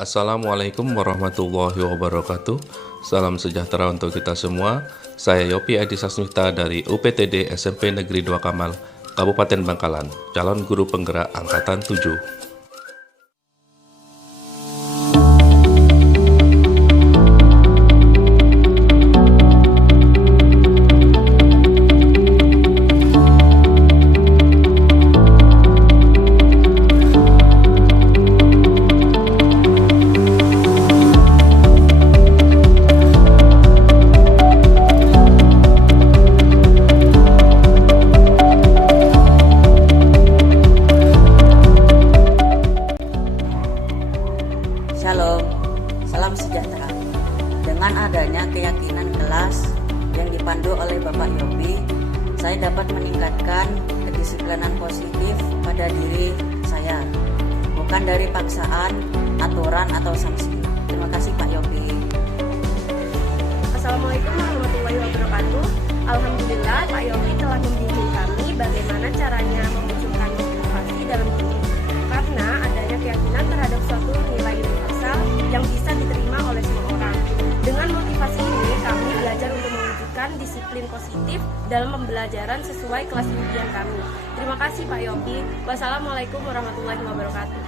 Assalamualaikum warahmatullahi wabarakatuh. Salam sejahtera untuk kita semua. Saya Yopi Adi Sasmita dari UPTD SMP Negeri 2 Kamal, Kabupaten Bangkalan, calon guru penggerak Angkatan 7. Shalom, salam sejahtera. Dengan adanya keyakinan kelas yang dipandu oleh Bapak Yopi, saya dapat meningkatkan kedisiplinan positif pada diri saya, bukan dari paksaan, aturan, atau sanksi. Terima kasih Pak Yopi. Assalamualaikum warahmatullahi wabarakatuh. Alhamdulillah Pak Yopi telah membimbing kami bagaimana caranya memunculkan motivasi dalam diri, karena adanya keyakinan terhadap suatu nilai universal yang bisa diterima oleh semua orang. Dengan motivasi ini kami belajar untuk mewujudkan disiplin positif dalam pembelajaran sesuai kelas impian kami. Terima kasih Pak Yopi. Wassalamualaikum warahmatullahi wabarakatuh.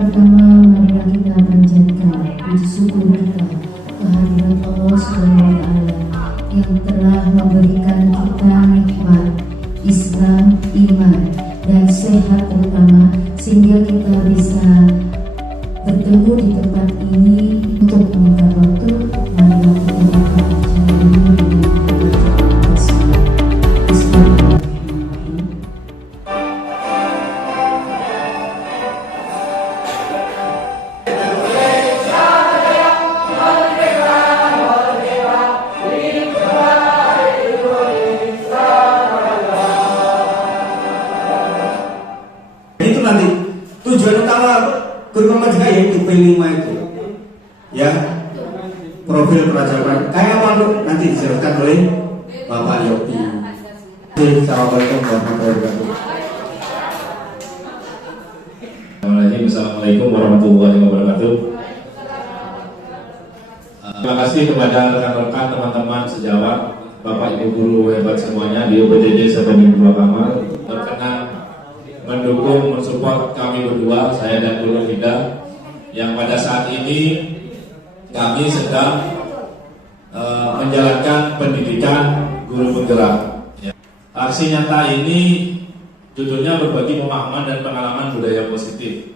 Pertama, marilah kita panjatkan puji syukur kita kehadirat Allah SWT yang telah memberikan kita nikmat Islam, iman, dan sehat terutama, sehingga kita bisa bertemu di tempat ini untuk menyingkat waktu. Marilah kita akan acara ini dengan bacaan bersama. Bismillahirrahmanirrahim. Itu nanti tujuan utama kurikulum juga yaitu P5 itu ya, profil pelajaran kayak apa tuh nanti dijelaskan oleh Bapak Yopi. Assalamualaikum warahmatullahi wabarakatuh. Assalamualaikum warahmatullahi wabarakatuh. Terima kasih kepada rekan-rekan, teman-teman sejawat, Bapak Ibu guru hebat semuanya di UPTD SMP Negeri 2 Kamal berkenan mendukung, mensupport kami berdua, saya dan Guru Fida, yang pada saat ini kami sedang menjalankan pendidikan guru penggerak. Aksi nyata ini judulnya berbagi pemahaman dan pengalaman budaya positif.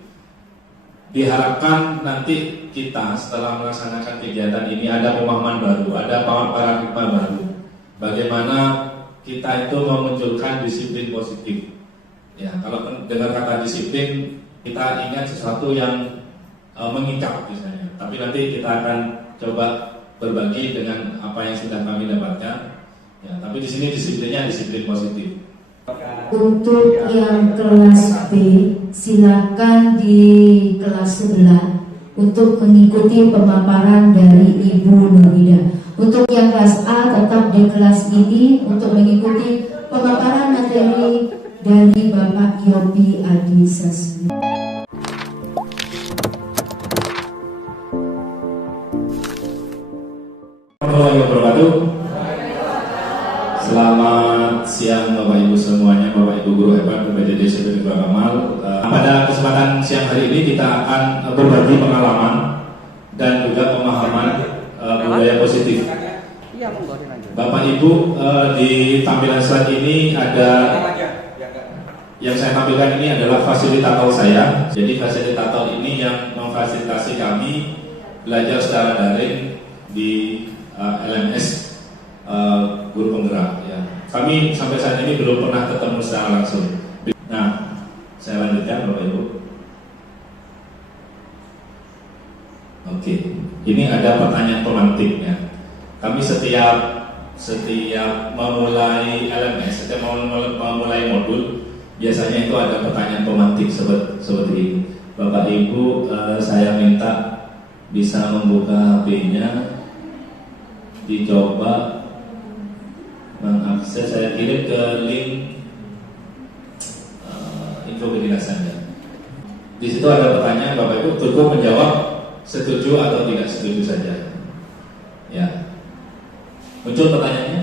Diharapkan nanti kita setelah melaksanakan kegiatan ini ada pemahaman baru, ada paradigma baru. Bagaimana kita itu memunculkan disiplin positif. Ya, kalau dengar kata disiplin, kita ingat sesuatu yang mengikat misalnya. Tapi nanti kita akan coba berbagi dengan apa yang sudah kami dapatkan. Ya, tapi di sini disiplinnya disiplin positif. Untuk yang kelas B, silakan di kelas sebelah untuk mengikuti pemaparan dari Ibu Nurhida. Untuk yang kelas A tetap di kelas ini untuk mengikuti pemaparan materi dari Bapak Yopi Adi Sasmita. Warahmatullahi wabarakatuh. Selamat siang Bapak Ibu semuanya, Bapak Ibu guru hebat UPTD SMP Negeri 2 Kamal. Pada kesempatan siang hari ini kita akan berbagi pengalaman dan juga pemahaman budaya positif. Bapak Ibu, di tampilan slide ini ada yang saya tampilkan ini adalah fasilitator saya. Jadi fasilitator ini yang memfasilitasi kami belajar secara daring di LMS guru penggerak. Ya. Kami sampai saat ini belum pernah ketemu secara langsung. Nah, saya lanjutkan Bapak Ibu. Oke, ini ada pertanyaan pemantiknya. Kami setiap memulai LMS, setiap memulai modul, biasanya itu ada pertanyaan pemantik seperti ini. Bapak Ibu, saya minta bisa membuka HP-nya, dicoba mengakses. Saya kirim ke link info kedinasannya. Di situ ada pertanyaan, Bapak Ibu cukup menjawab setuju atau tidak setuju saja. Ya, muncul pertanyaannya.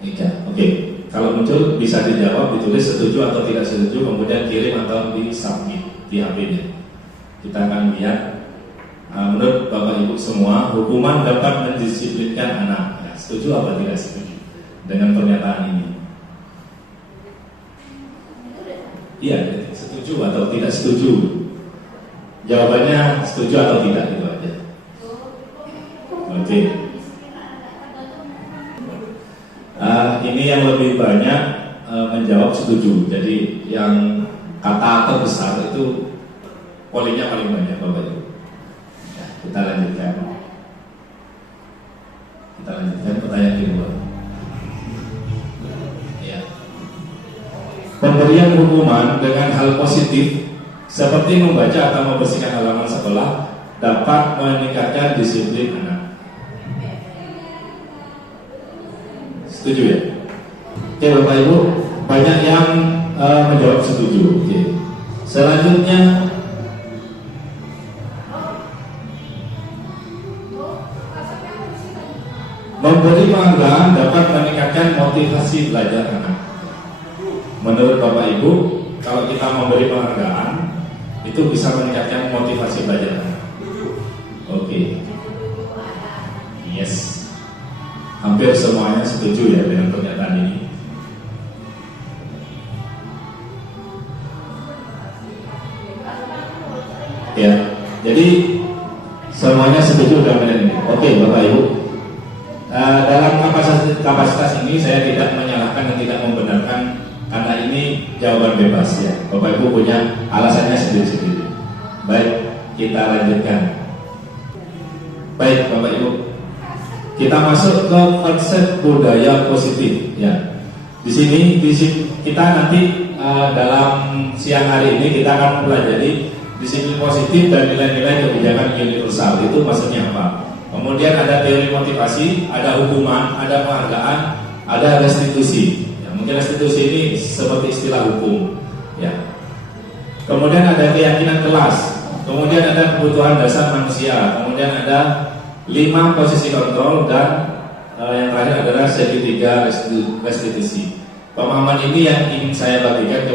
Iya, oke. Kalau muncul bisa dijawab, ditulis setuju atau tidak setuju, kemudian kirim atau di submit di HP-nya. Kita akan lihat. Menurut Bapak Ibu semua, hukuman dapat mendisiplinkan anak. Ya, setuju atau tidak setuju dengan pernyataan ini? Iya, setuju atau tidak setuju? Jawabannya setuju atau tidak, itu aja. Oke. Ini yang lebih banyak menjawab setuju. Jadi yang kata terbesar itu poinnya paling banyak, Bapak Ibu. Ya, kita lanjutkan. Kita lanjutkan pertanyaan kedua. Ya. Pemberian hukuman dengan hal positif seperti membaca atau membersihkan halaman sekolah dapat meningkatkan disiplin anak. Setuju ya? Oke Bapak Ibu, banyak yang menjawab setuju. Oke. Selanjutnya, memberi penghargaan dapat meningkatkan motivasi belajar anak. Menurut Bapak Ibu, kalau kita memberi penghargaan, itu bisa meningkatkan motivasi belajar anak. Oke. Yes. Hampir semuanya setuju ya dengan pernyataan ini. Ya, jadi semuanya setuju dengan ini. Oke, Bapak Ibu. Dalam kapasitas ini saya tidak menyalahkan dan tidak membenarkan karena ini jawaban bebas ya. Bapak Ibu punya alasannya sendiri-sendiri. Baik, kita lanjutkan. Baik, Bapak Ibu. Kita masuk ke konsep budaya positif ya. Di sini kita nanti dalam siang hari ini kita akan mempelajari disiplin positif dan nilai-nilai kebijakan universal. Itu maksudnya apa? Kemudian ada teori motivasi, ada hukuman, ada penghargaan, ada restitusi. Ya, mungkin restitusi ini seperti istilah hukum. Ya. Kemudian ada keyakinan kelas. Kemudian ada kebutuhan dasar manusia. Kemudian ada 5 posisi kontrol dan yang terakhir adalah segitiga restitusi. Pemahaman ini yang ingin saya bagikan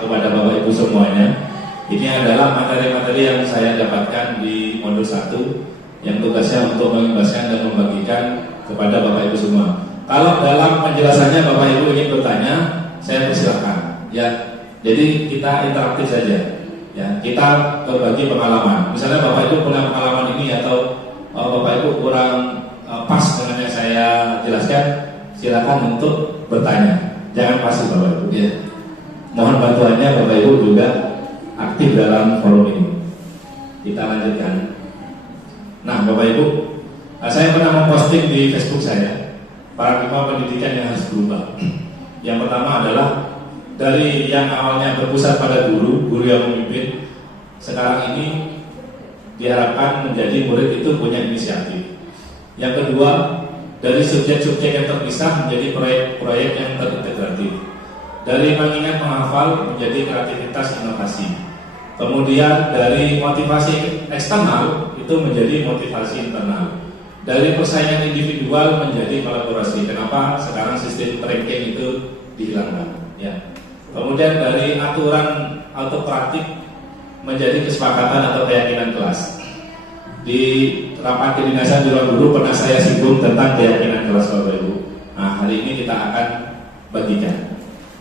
kepada Bapak Ibu semuanya. Ini adalah materi-materi yang saya dapatkan di modul 1 yang tugasnya untuk mengimbaskan dan membagikan kepada Bapak Ibu semua. Kalau dalam penjelasannya Bapak Ibu ingin bertanya, saya persilahkan. Ya, jadi kita interaktif saja. Ya, kita berbagi pengalaman. Misalnya Bapak Ibu punya pengalaman ini atau Bapak Ibu kurang pas dengan yang saya jelaskan, silakan untuk bertanya. Jangan pasif Bapak Ibu. Ya. Mohon bantuannya Bapak Ibu juga aktif dalam forum ini. Kita lanjutkan. Nah, Bapak Ibu, saya pernah memposting di Facebook saya paradigma pendidikan yang harus berubah. Yang pertama adalah dari yang awalnya berpusat pada guru yang memimpin, sekarang ini diharapkan menjadi murid itu punya inisiatif. Yang kedua, dari subjek-subjek yang terpisah menjadi proyek-proyek yang terintegratif. Dari mengingat menghafal menjadi kreativitas inovasi. Kemudian dari motivasi eksternal itu menjadi motivasi internal. Dari persaingan individual menjadi kolaborasi. Kenapa sekarang sistem ranking itu dihilangkan? Ya. Kemudian dari aturan atau praktik menjadi kesepakatan atau keyakinan kelas. Di rapat kedinasan di ruang guru pernah saya singgung tentang keyakinan kelas Bapak Ibu. Nah, hari ini kita akan bagikan.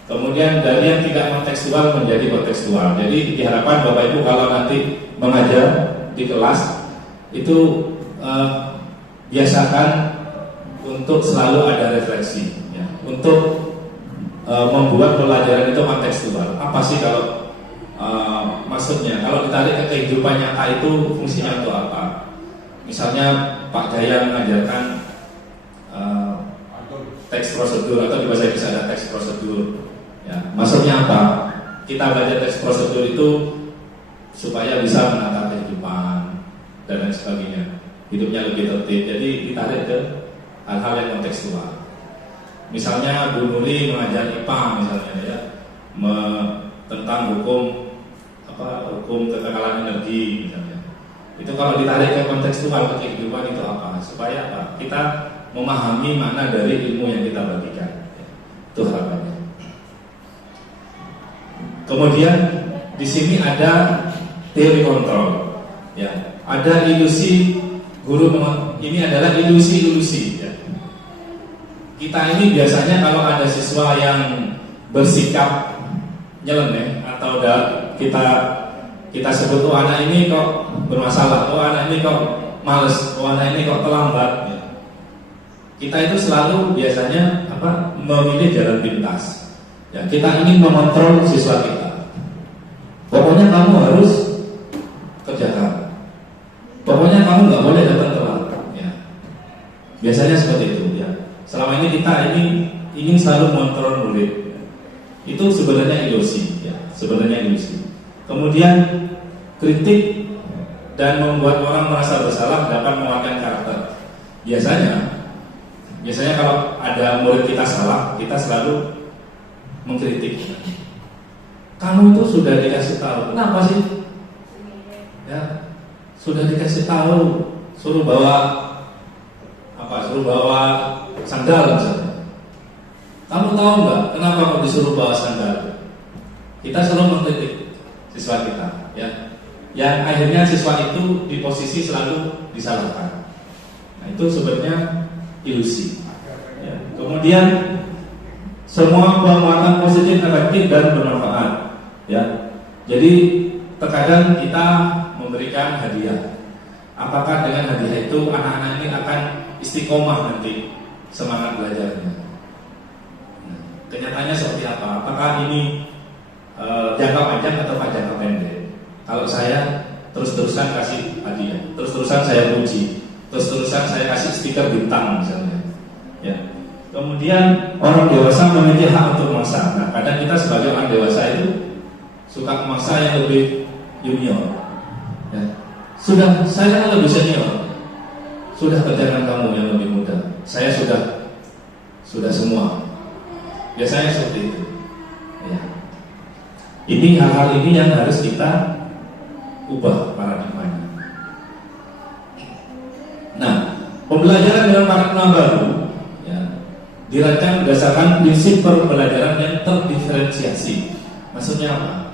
Kemudian dari yang tidak kontekstual menjadi kontekstual. Jadi diharapkan Bapak Ibu kalau nanti mengajar di kelas itu biasakan untuk selalu ada refleksi, ya, untuk membuat pelajaran itu kontekstual. Apa sih kalau maksudnya? Kalau ditarik ke kehidupan nyata itu fungsinya untuk apa? Misalnya Pak Jaya mengajarkan teks prosedur, atau di bahasa Inggris ada teks prosedur. Ya, maksudnya apa? Kita belajar teks prosedur itu supaya bisa menata kehidupan dan lain sebagainya, hidupnya lebih tertib. Jadi ditarik ke hal-hal yang kontekstual. Misalnya Bu Nuri mengajar IPA misalnya ya, tentang hukum kekekalan energi misalnya. Itu kalau ditarik ke kontekstual ke kehidupan itu apa? Supaya apa? Kita memahami makna dari ilmu yang kita bagikan. Itu harapannya. Kemudian di sini ada teori kontrol. Ya, ada ilusi guru. Ini adalah ilusi-ilusi. Ya. Kita ini biasanya kalau ada siswa yang bersikap nyeleneh atau kita sebut, oh anak ini kok bermasalah, oh anak ini kok males, oh anak ini kok terlambat. Ya. Kita itu selalu biasanya memilih jalan pintas. Ya, kita ingin mengontrol siswa kita. Pokoknya kamu harus kerjakan. Pokoknya kamu nggak boleh datang telat. Ya. Biasanya seperti itu. Ya. Selama ini kita ingin selalu mengontrol murid. Itu sebenarnya ilusi. Ya. Sebenarnya ilusi. Kemudian kritik dan membuat orang merasa bersalah dapat menguatkan karakter. Biasanya kalau ada murid kita salah, kita selalu mengkritik. Kamu itu sudah dikasih tahu, kenapa sih? Ya, sudah dikasih tahu, suruh bawa sandal misalnya. Kamu tahu nggak kenapa kok disuruh bawa sandal? Kita selalu mengkritik siswa kita, ya. Yang akhirnya siswa itu di posisi selalu disalahkan. Nah, itu sebenarnya ilusi. Ya. Kemudian semua penguatan positif, efektif dan bermanfaat. Ya, jadi terkadang kita memberikan hadiah. Apakah dengan hadiah itu anak-anak ini akan istiqomah nanti semangat belajarnya? Nah, kenyataannya seperti apa? Apakah ini jangka panjang atau jangka pendek? Kalau saya terus-terusan kasih hadiah, terus-terusan saya puji, terus-terusan saya kasih stiker bintang misalnya, ya. Kemudian orang dewasa memiliki hak untuk memaksa. Nah, kadang kita sebagai orang dewasa itu suka memaksa yang lebih junior. Ya. Saya kan lebih senior. Sudah kerjakan kamu yang lebih muda. Saya sudah semua. Biasanya seperti itu. Ya. Ini hal-hal ini yang harus kita ubah paradigmanya. Nah, pembelajaran dengan paradigma baru dirancang berdasarkan prinsip pembelajaran yang terdiferensiasi. Maksudnya apa?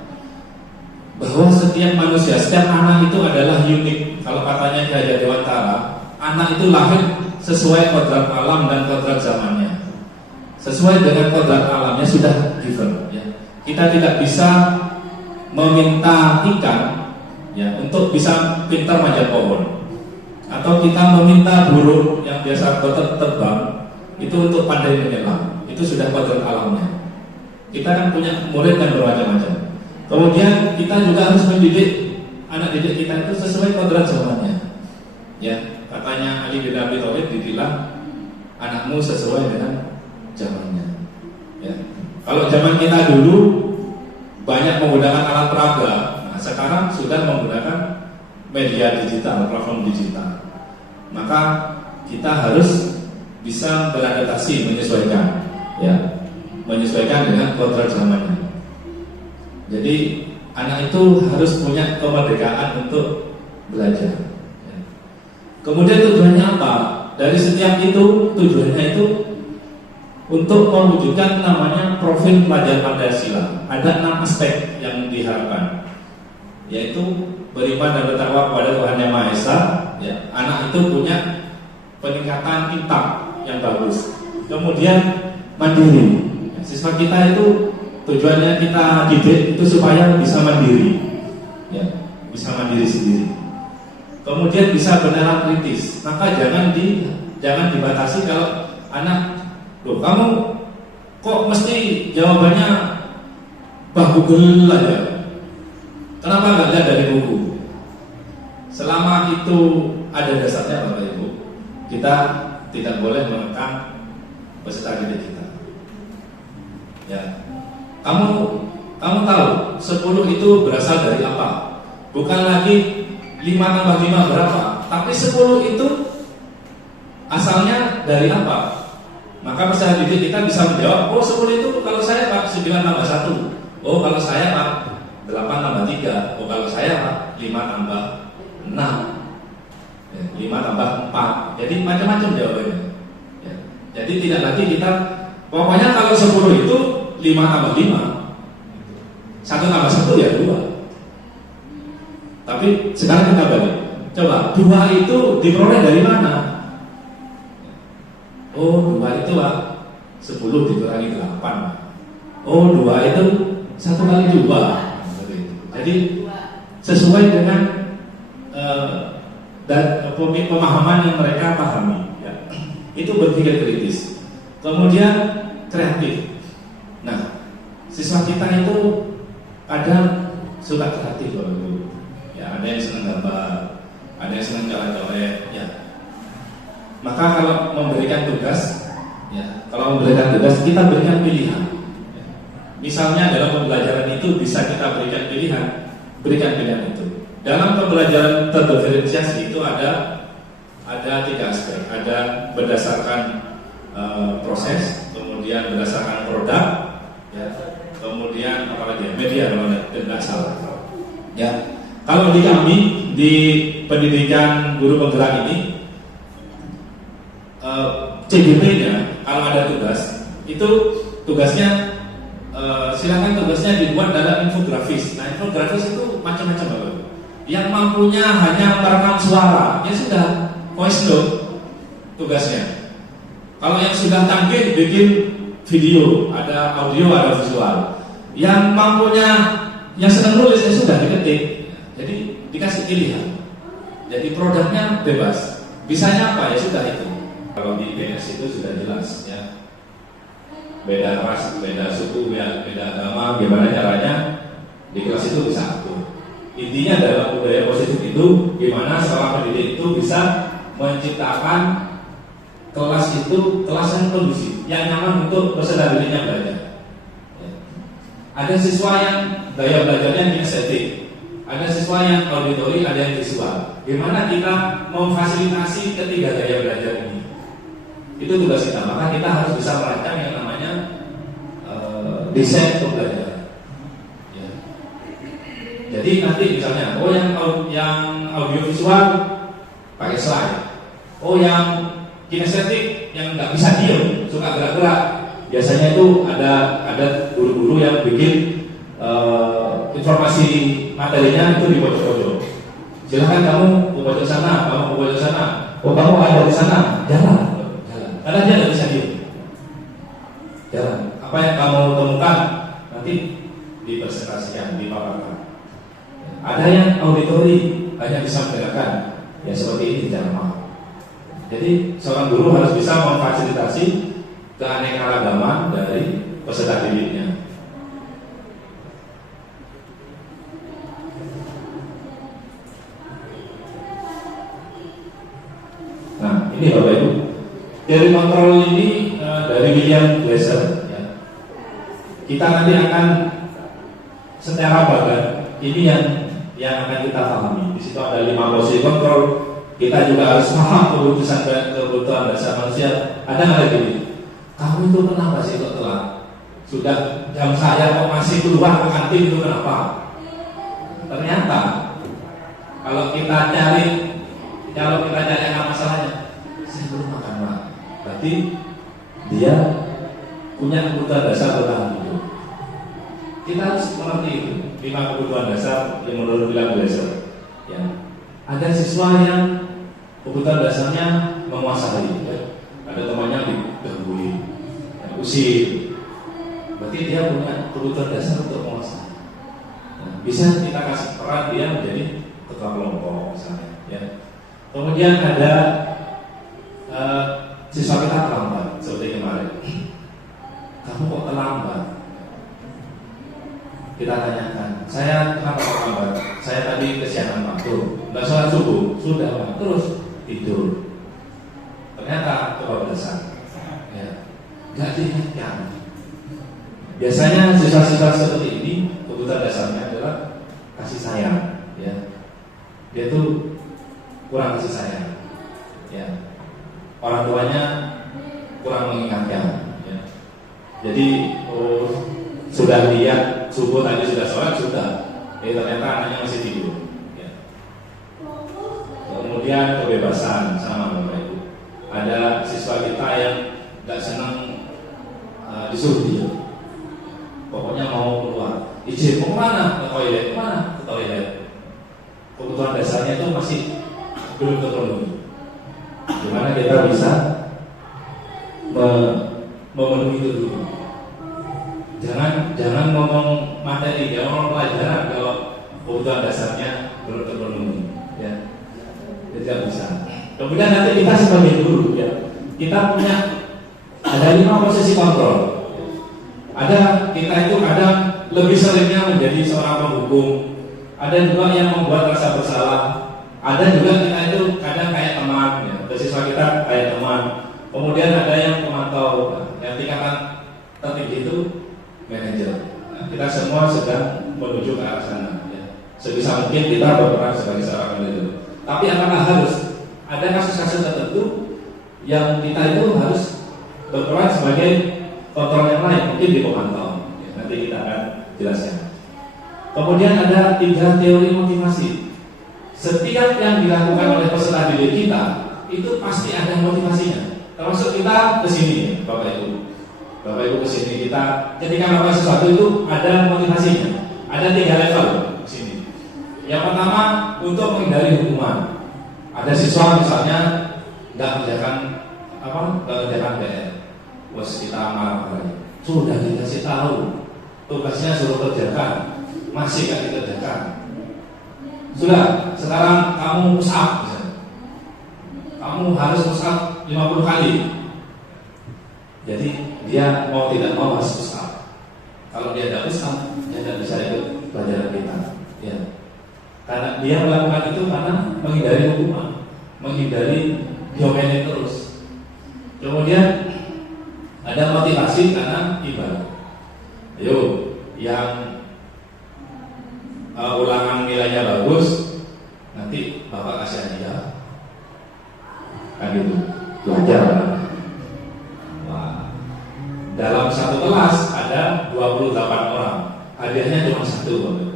Bahwa setiap manusia, setiap anak itu adalah unik. Kalau katanya Ki Hajar Dewantara, anak itu lahir sesuai kodrat alam dan kodrat zamannya. Sesuai dengan kodrat alamnya sudah given. Ya. Kita tidak bisa meminta ikan ya untuk bisa pintar manjat pohon, atau kita meminta burung yang biasa terbang itu untuk pandai menyelam. Itu sudah kodrat alamnya. Kita kan punya murid yang bermacam-macam. Kemudian kita juga harus mendidik anak didik kita itu sesuai kodrat zamannya. Ya, katanya Ali bin Abi Thalib dibilang anakmu sesuai dengan zamannya. Ya. Kalau zaman kita dulu banyak menggunakan alat peraga, nah sekarang sudah menggunakan media digital, platform digital. Maka kita harus bisa beradaptasi, menyesuaikan, ya, menyesuaikan dengan kodrat zamannya. Jadi anak itu harus punya kemerdekaan untuk belajar. Ya. Kemudian tujuannya apa? Dari setiap itu tujuannya itu untuk mewujudkan namanya profil pelajar Pancasila. Ada 6 aspek yang diharapkan, yaitu beriman dan bertakwa kepada Tuhan Yang Maha Esa. Ya. Anak itu punya peningkatan intak yang bagus. Kemudian mandiri. Siswa kita itu tujuannya kita didik itu supaya bisa mandiri, ya, bisa mandiri sendiri. Kemudian bisa bernalar kritis. Maka jangan dibatasi kalau anak, loh kamu kok mesti jawabannya bah Google aja. Kenapa nggak lihat dari buku? Selama itu ada dasarnya Bapak Ibu, kita tidak boleh menekan peserta didik kita. Ya, kamu tahu 10 itu berasal dari apa? Bukan lagi 5 tambah 5 berapa, tapi 10 itu asalnya dari apa? Maka peserta didik kita bisa menjawab, oh 10 itu kalau saya Pak 9 tambah 1. Oh kalau saya Pak 8 tambah 3. Oh kalau saya Pak 5 tambah 6. 5 tambah 4. Jadi macam-macam jawabannya. Ya. Jadi tidak lagi kita, pokoknya kalau 10 itu 5 tambah 5. 1 tambah 1 ya 2. Tapi sekarang kita balik. Coba 2 itu diperoleh dari mana? Oh 2 itu Pak 10 dikurangi 8. Oh 2 itu 1 kali 2. Jadi sesuai dengan dan pemahaman yang mereka pahami, ya. Itu berpikir kritis, kemudian kreatif. Nah, siswa kita itu kadang suka kreatif, Bapak Ibu. Ya, ada yang senang gambar, ada yang senang coret-coret, ya. Maka kalau memberikan tugas, ya, kita berikan pilihan. Ya. Misalnya dalam pembelajaran itu bisa kita berikan pilihan itu. Dalam pembelajaran terdiferensiasi itu ada 3 aspek. Ada berdasarkan proses, kemudian berdasarkan produk, ya, kemudian apalagi media kalau tidak salah. Ya, kalau di kami di pendidikan guru penggerak ini, CGP-nya kalau ada tugas itu tugasnya silakan tugasnya dibuat dalam infografis. Nah, infografis itu macam-macam Bapak. Yang mampunya hanya merekam suara, ya sudah voice note tugasnya. Kalau yang sudah canggih bikin video, ada audio, ada visual. Yang mampunya, yang senang nulis, ya sudah diketik. Jadi dikasih pilihan. Jadi produknya bebas. Bisanya apa ya sudah itu. Kalau di IPS itu sudah jelas ya. Beda ras, beda suku, beda agama, gimana caranya di kelas itu bisa atur. Intinya dalam budaya positif itu gimana seorang pendidik itu bisa menciptakan kelas itu kelas yang kondusif, yang nyaman untuk peserta didiknya belajar. Ya. Ada siswa yang gaya belajarnya kinestetik, ada siswa yang auditori, ada yang visual. Gimana kita memfasilitasi ketiga gaya belajar ini? Itu tugas kita. Maka kita harus bisa merancang yang namanya desain pembelajaran. Jadi nanti misalnya, oh yang audio visual pakai slide, oh yang kinestetik yang nggak bisa diem, suka gerak-gerak, biasanya itu ada guru-guru yang bikin informasi materinya itu di pojok-pojok. Silakan kamu ke pojok sana, kamu ke pojok sana, oh kamu ada di sana, jalan, karena dia nggak bisa diem, jalan. Apa yang kamu temukan nanti dipresentasikan, dipaparkan. Ada yang auditori hanya bisa mendengarkan, ya seperti ini tidak mau. Jadi seorang guru harus bisa memfasilitasi keanekaragaman dari peserta didiknya. Nah, ini Bapak Ibu, teori kontrol ini dari William Glasser. Ya. Kita nanti akan secara bagan ini yang akan kita pahami. Di situ ada 5 posisi kontrol. Kita juga harus paham kebutuhan dasar manusia. Ada nggak gini? Kamu itu kenapa sih kok telat? Sudah jam saya kok masih keluar ke kantin itu kenapa? Ternyata kalau kita cari apa masalahnya, saya belum makan Pak. Berarti dia punya kebutuhan dasar bertahan hidup. Kita harus mengerti itu 5 kebutuhan dasar yang menurut William Glasser. Ya. Ada siswa yang kebutuhan dasarnya menguasai, ya. Ada temannya digangguin, ya, usir. Berarti dia punya kebutuhan dasar untuk menguasai. Nah, bisa kita kasih peran dia menjadi ketua kelompok misalnya. Ya. Kemudian ada siswa kita terlambat seperti kemarin. Kamu kok terlambat? Kita tanyakan, saya kenapa terlambat? Saya tadi kesiangan waktu, nggak sholat subuh, sudah Pak, terus tidur. Ternyata kebablasan. Ya. Biasanya siswa-siswa seperti ini kebutuhan dasarnya adalah kasih sayang, ya. Dia tuh kurang kasih sayang, ya. Orang tuanya kurang mengingatkan, ya. Jadi sudah lihat subuh tadi sudah sholat sudah, ternyata anaknya masih tidur, ya. Kemudian kebebasan sama Bapak Ibu. Ada siswa kita yang nggak senang disuruh dia. Pokoknya mau keluar, izin mau kemana? Ke toilet, kemana? Ke toilet. Kebutuhan dasarnya itu masih belum terpenuhi. Gimana kita bisa memenuhi itu dulu? Jangan ngomong materi, jangan ngomong pelajaran kalau kebutuhan dasarnya belum terpenuhi, ya. Tidak bisa. Kemudian nanti kita sebagai guru, ya, kita punya ada 5 posisi kontrol. Ada kita itu kadang lebih seringnya menjadi seorang penghukum, ada juga yang membuat rasa bersalah, ada juga kita itu kadang kayak teman, ya, siswa kita kayak teman. Kemudian ada yang pemantau, yang tingkatan tertinggi itu manajer. Nah, kita semua sedang menuju ke arah sana, ya. Sebisa mungkin kita berperan sebagai seorang manajer. Tapi apakah harus ada kasus-kasus tertentu yang kita itu harus berperan sebagai kontrol yang lain, mungkin di pemantau, ya, nanti kita akan jelaskan. Kemudian ada 3 teori motivasi. Setiap yang dilakukan oleh peserta didik kita itu pasti ada motivasinya. Termasuk kita kesini, Bapak Ibu kesini kita ketika melakukan sesuatu itu ada motivasinya. Ada 3 level di sini. Yang pertama untuk menghindari hukuman. Ada siswa misalnya nggak mengerjakan PR. Bos kita marah-marah. Sudah dikasih tahu, tugasnya suruh kerjakan, masih gak dikerjakan. Sudah, sekarang kamu push up, misalnya. Kamu harus push up 50 kali. Jadi dia mau tidak mau harus push up. Kalau dia tidak push up, dia tidak bisa ikut pelajaran kita. Ya. Karena dia melakukan itu karena menghindari hukuman, menghindari diomelin terus. Kemudian ada motivasi karena ibadah. Ayo, yang ulangan nilainya bagus, nanti Bapak kasih hadiah. Kan itu, belajar. Wah, dalam satu kelas ada 28 orang, hadiahnya cuma 1, Bapak.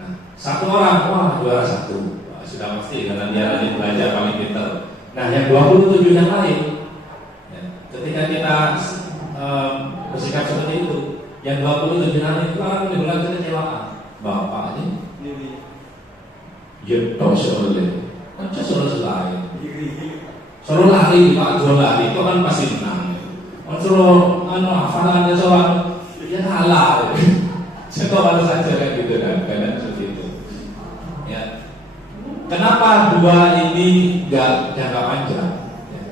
Nah, 1 orang, wah juara 1. Wah, sudah pasti karena dia nanti belajar paling pintar. Nah, yang 27 yang lain, ketika kita bersikap seperti itu, yang 27 nanti itu akan menimbulkan kekecewaan. Bapak ini ya dong soleh, macam soleh lain. Soleh lari, Pak jual lari, itu kan pasti menang. Kalau hafalannya soal ya halal. Saya tahu saja kayak gitu kan, kadang seperti itu. Ya. Kenapa 2 ini nggak jangka panjang?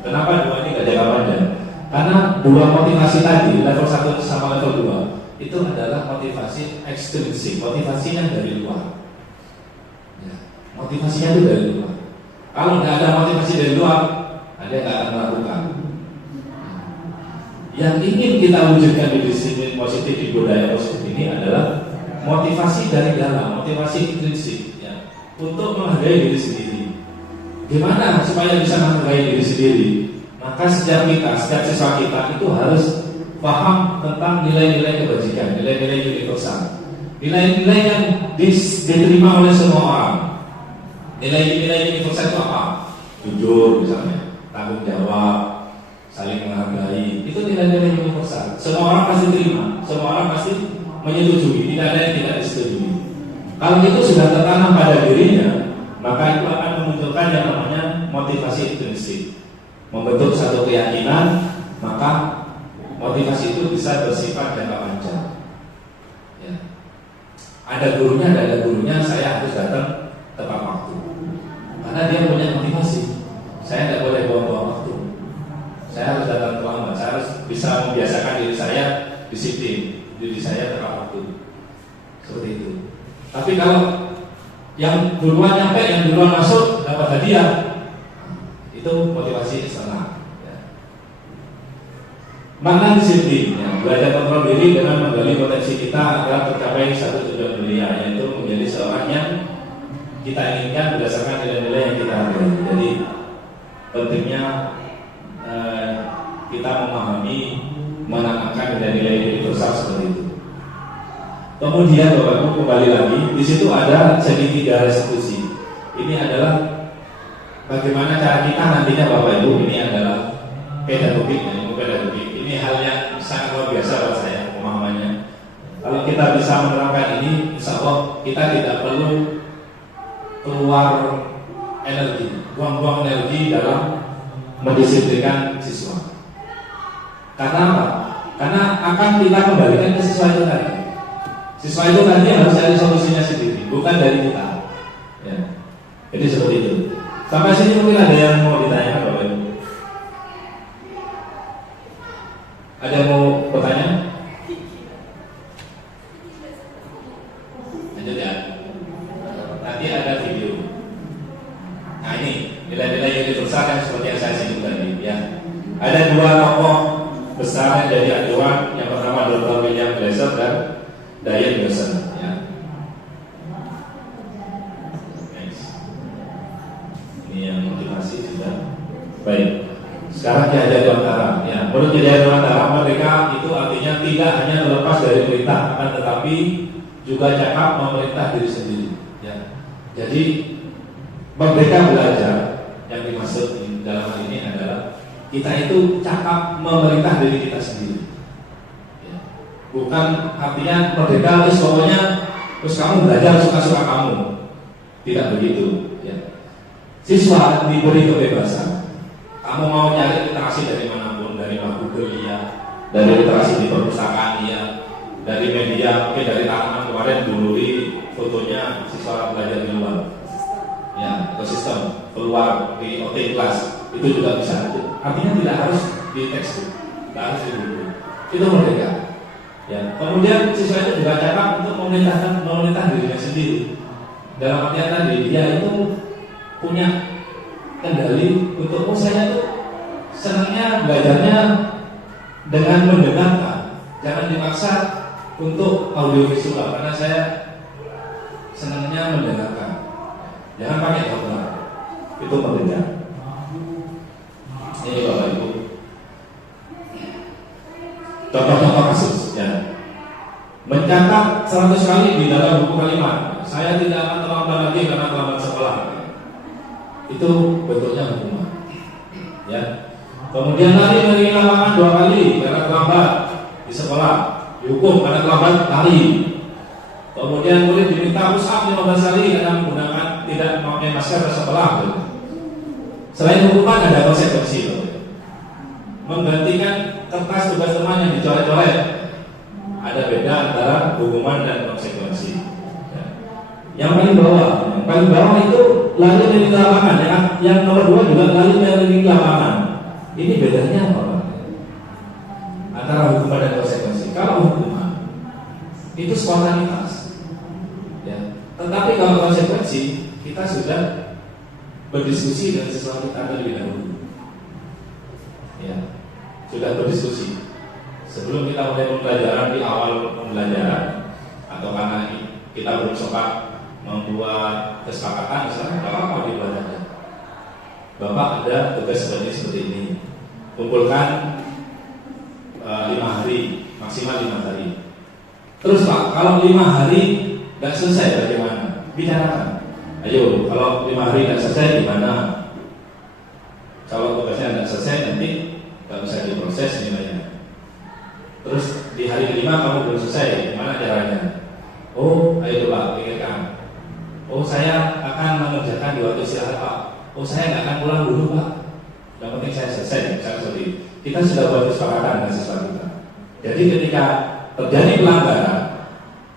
Kenapa 2 ini nggak jangka panjang? Karena 2 motivasi tadi, level 1 sama level 2 itu adalah motivasi ekstrinsik, motivasi yang dari luar, ya, motivasinya itu dari luar. Kalau nggak ada motivasi dari luar, Anda nggak akan melakukan. Yang ingin kita wujudkan di disiplin positif, di budaya positif ini adalah motivasi dari dalam, motivasi intrinsik, ya, untuk menghargai diri sendiri. Gimana supaya bisa menghargai diri sendiri? Maka setiap siswa kita itu harus paham tentang nilai-nilai kebajikan, nilai-nilai universal, nilai-nilai yang diterima oleh semua orang. Nilai-nilai universal itu apa? Jujur misalnya, tanggung jawab, saling menghargai, itu nilai-nilai universal. Semua orang pasti terima, semua orang pasti menyetujui, tidak ada yang tidak disetujui. Kalau itu sudah tertanam pada dirinya, maka itu akan memunculkan yang namanya motivasi intrinsik, membentuk satu keyakinan, maka motivasi itu bisa bersifat jangka panjang. Ya. Ada gurunya, ada gurunya, saya harus datang tepat waktu, karena dia punya motivasi. Saya tidak boleh buang-buang waktu. Saya harus datang terlambat. Saya harus bisa membiasakan diri saya disiplin, diri saya tepat waktu. Seperti itu. Tapi kalau yang duluan nyampe, yang duluan masuk dapat hadiah, itu motivasi eksternal. Makna disiplin, ya. belajar kontrol diri dengan menggali potensi kita agar tercapai satu tujuan mulia, yaitu menjadi seorang yang kita inginkan berdasarkan nilai-nilai yang kita ambil. Jadi pentingnya kita memahami, menanamkan nilai-nilai universal seperti itu. Kemudian Bapak Ibu kembali lagi, di situ ada segitiga restitusi. Ini adalah bagaimana cara kita nantinya Bapak Ibu, ini adalah pedagogik, ilmu pedagogik. Ini hal yang sangat luar biasa buat saya pemahamannya. Kalau kita bisa menerapkan ini, insya Allah kita tidak perlu keluar energi, buang-buang energi dalam mendisiplinkan siswa. Karena apa? Karena akan kita kembalikan ke siswa itu tadi. Siswa itu tadi harus cari solusinya sendiri, bukan dari kita. Ya. Jadi seperti itu. Sampai sini mungkin ada yang mau ditanyakan Bapak Ibu? Ada yang mau bertanya? Lanjut ya. Nanti ada video. Nah ini nilai-nilai universal yang seperti yang saya singgung tadi. Ya. Ada dua tokoh besar yang jadi acuan. Yang pertama Dr. William Glasser dan Diane Glasser. Ya. Nice. Ini yang motivasi sudah. Baik. Sekarang Jaya Dewantara. Ya, menurut Jaya Dewantara, mereka itu artinya tidak hanya terlepas dari perintah, akan tetapi juga cakap memerintah diri sendiri. Ya. Jadi merdeka belajar yang dimaksud dalam hal ini adalah kita itu cakap memerintah diri kita sendiri. Ya. Bukan artinya merdeka terus pokoknya terus kamu belajar suka-suka kamu. Tidak begitu. Ya. Siswa diberi kebebasan. Kamu mau cari literasi dari manapun, dari Google ya, dari literasi di perpustakaan ya, dari media, mungkin dari tanaman kemarin duluri fotonya siswa belajar di luar, ya ekosistem keluar di OT kelas itu juga bisa. Artinya tidak harus di textbook, tidak harus di buku. Itu merdeka. Ya. Kemudian siswa itu juga cakap untuk memerintah dirinya sendiri. Dalam artian tadi dia itu punya kendali untuk saya tuh senangnya belajarnya dengan mendengarkan, jangan dipaksa untuk audiovisual karena saya senangnya mendengarkan. Jangan pakai gambar, itu berbeda. Ini Bapak Ibu, contoh-contoh kasus ya. Mencatat 100 kali di dalam buku kalimat, saya tidak akan terlambat lagi karena terlambat sekolah. Itu bentuknya hukuman. Ya. Kemudian lari dari lapangan 2 kali karena terlambat di sekolah, dihukum karena terlambat lari. Kemudian murid diminta push up 15 kali karena menggunakan tidak memakai masker ke sekolah. Selain hukuman ada konsekuensi. Menggantikan kertas tugas teman yang dicoret-coret. Ada beda antara hukuman dan konsekuensi. Ya. Yang paling bawah itu lari dari lapangan. Yang nomor 2 juga lari dari lapangan. Ini bedanya apa Pak? Antara hukuman dan konsekuensi. Kalau hukuman itu spontanitas, ya. Tetapi kalau konsekuensi kita sudah berdiskusi dengan siswa kita terlebih dahulu, ya. Sudah berdiskusi sebelum kita mulai pembelajaran di awal pembelajaran atau karena kita belum sempat membuat kesepakatan misalnya apa di pelajaran. Bapak ada tugas seperti ini. Kumpulkan 5 hari, maksimal 5 hari. Terus Pak, kalau 5 hari nggak selesai bagaimana? Bicarakan. Ayo, kalau 5 hari nggak selesai gimana? Kalau tugasnya nggak selesai nanti nggak bisa diproses nilainya. Terus di hari kelima kamu belum selesai, gimana caranya? Oh, ayo Pak, pikirkan. Oh, saya akan mengerjakan di waktu istirahat Pak. Oh, saya nggak akan pulang dulu Pak. Yang penting saya selesai. Misalnya seperti kita sudah buat kesepakatan dengan siswa kita. Jadi ketika terjadi pelanggaran,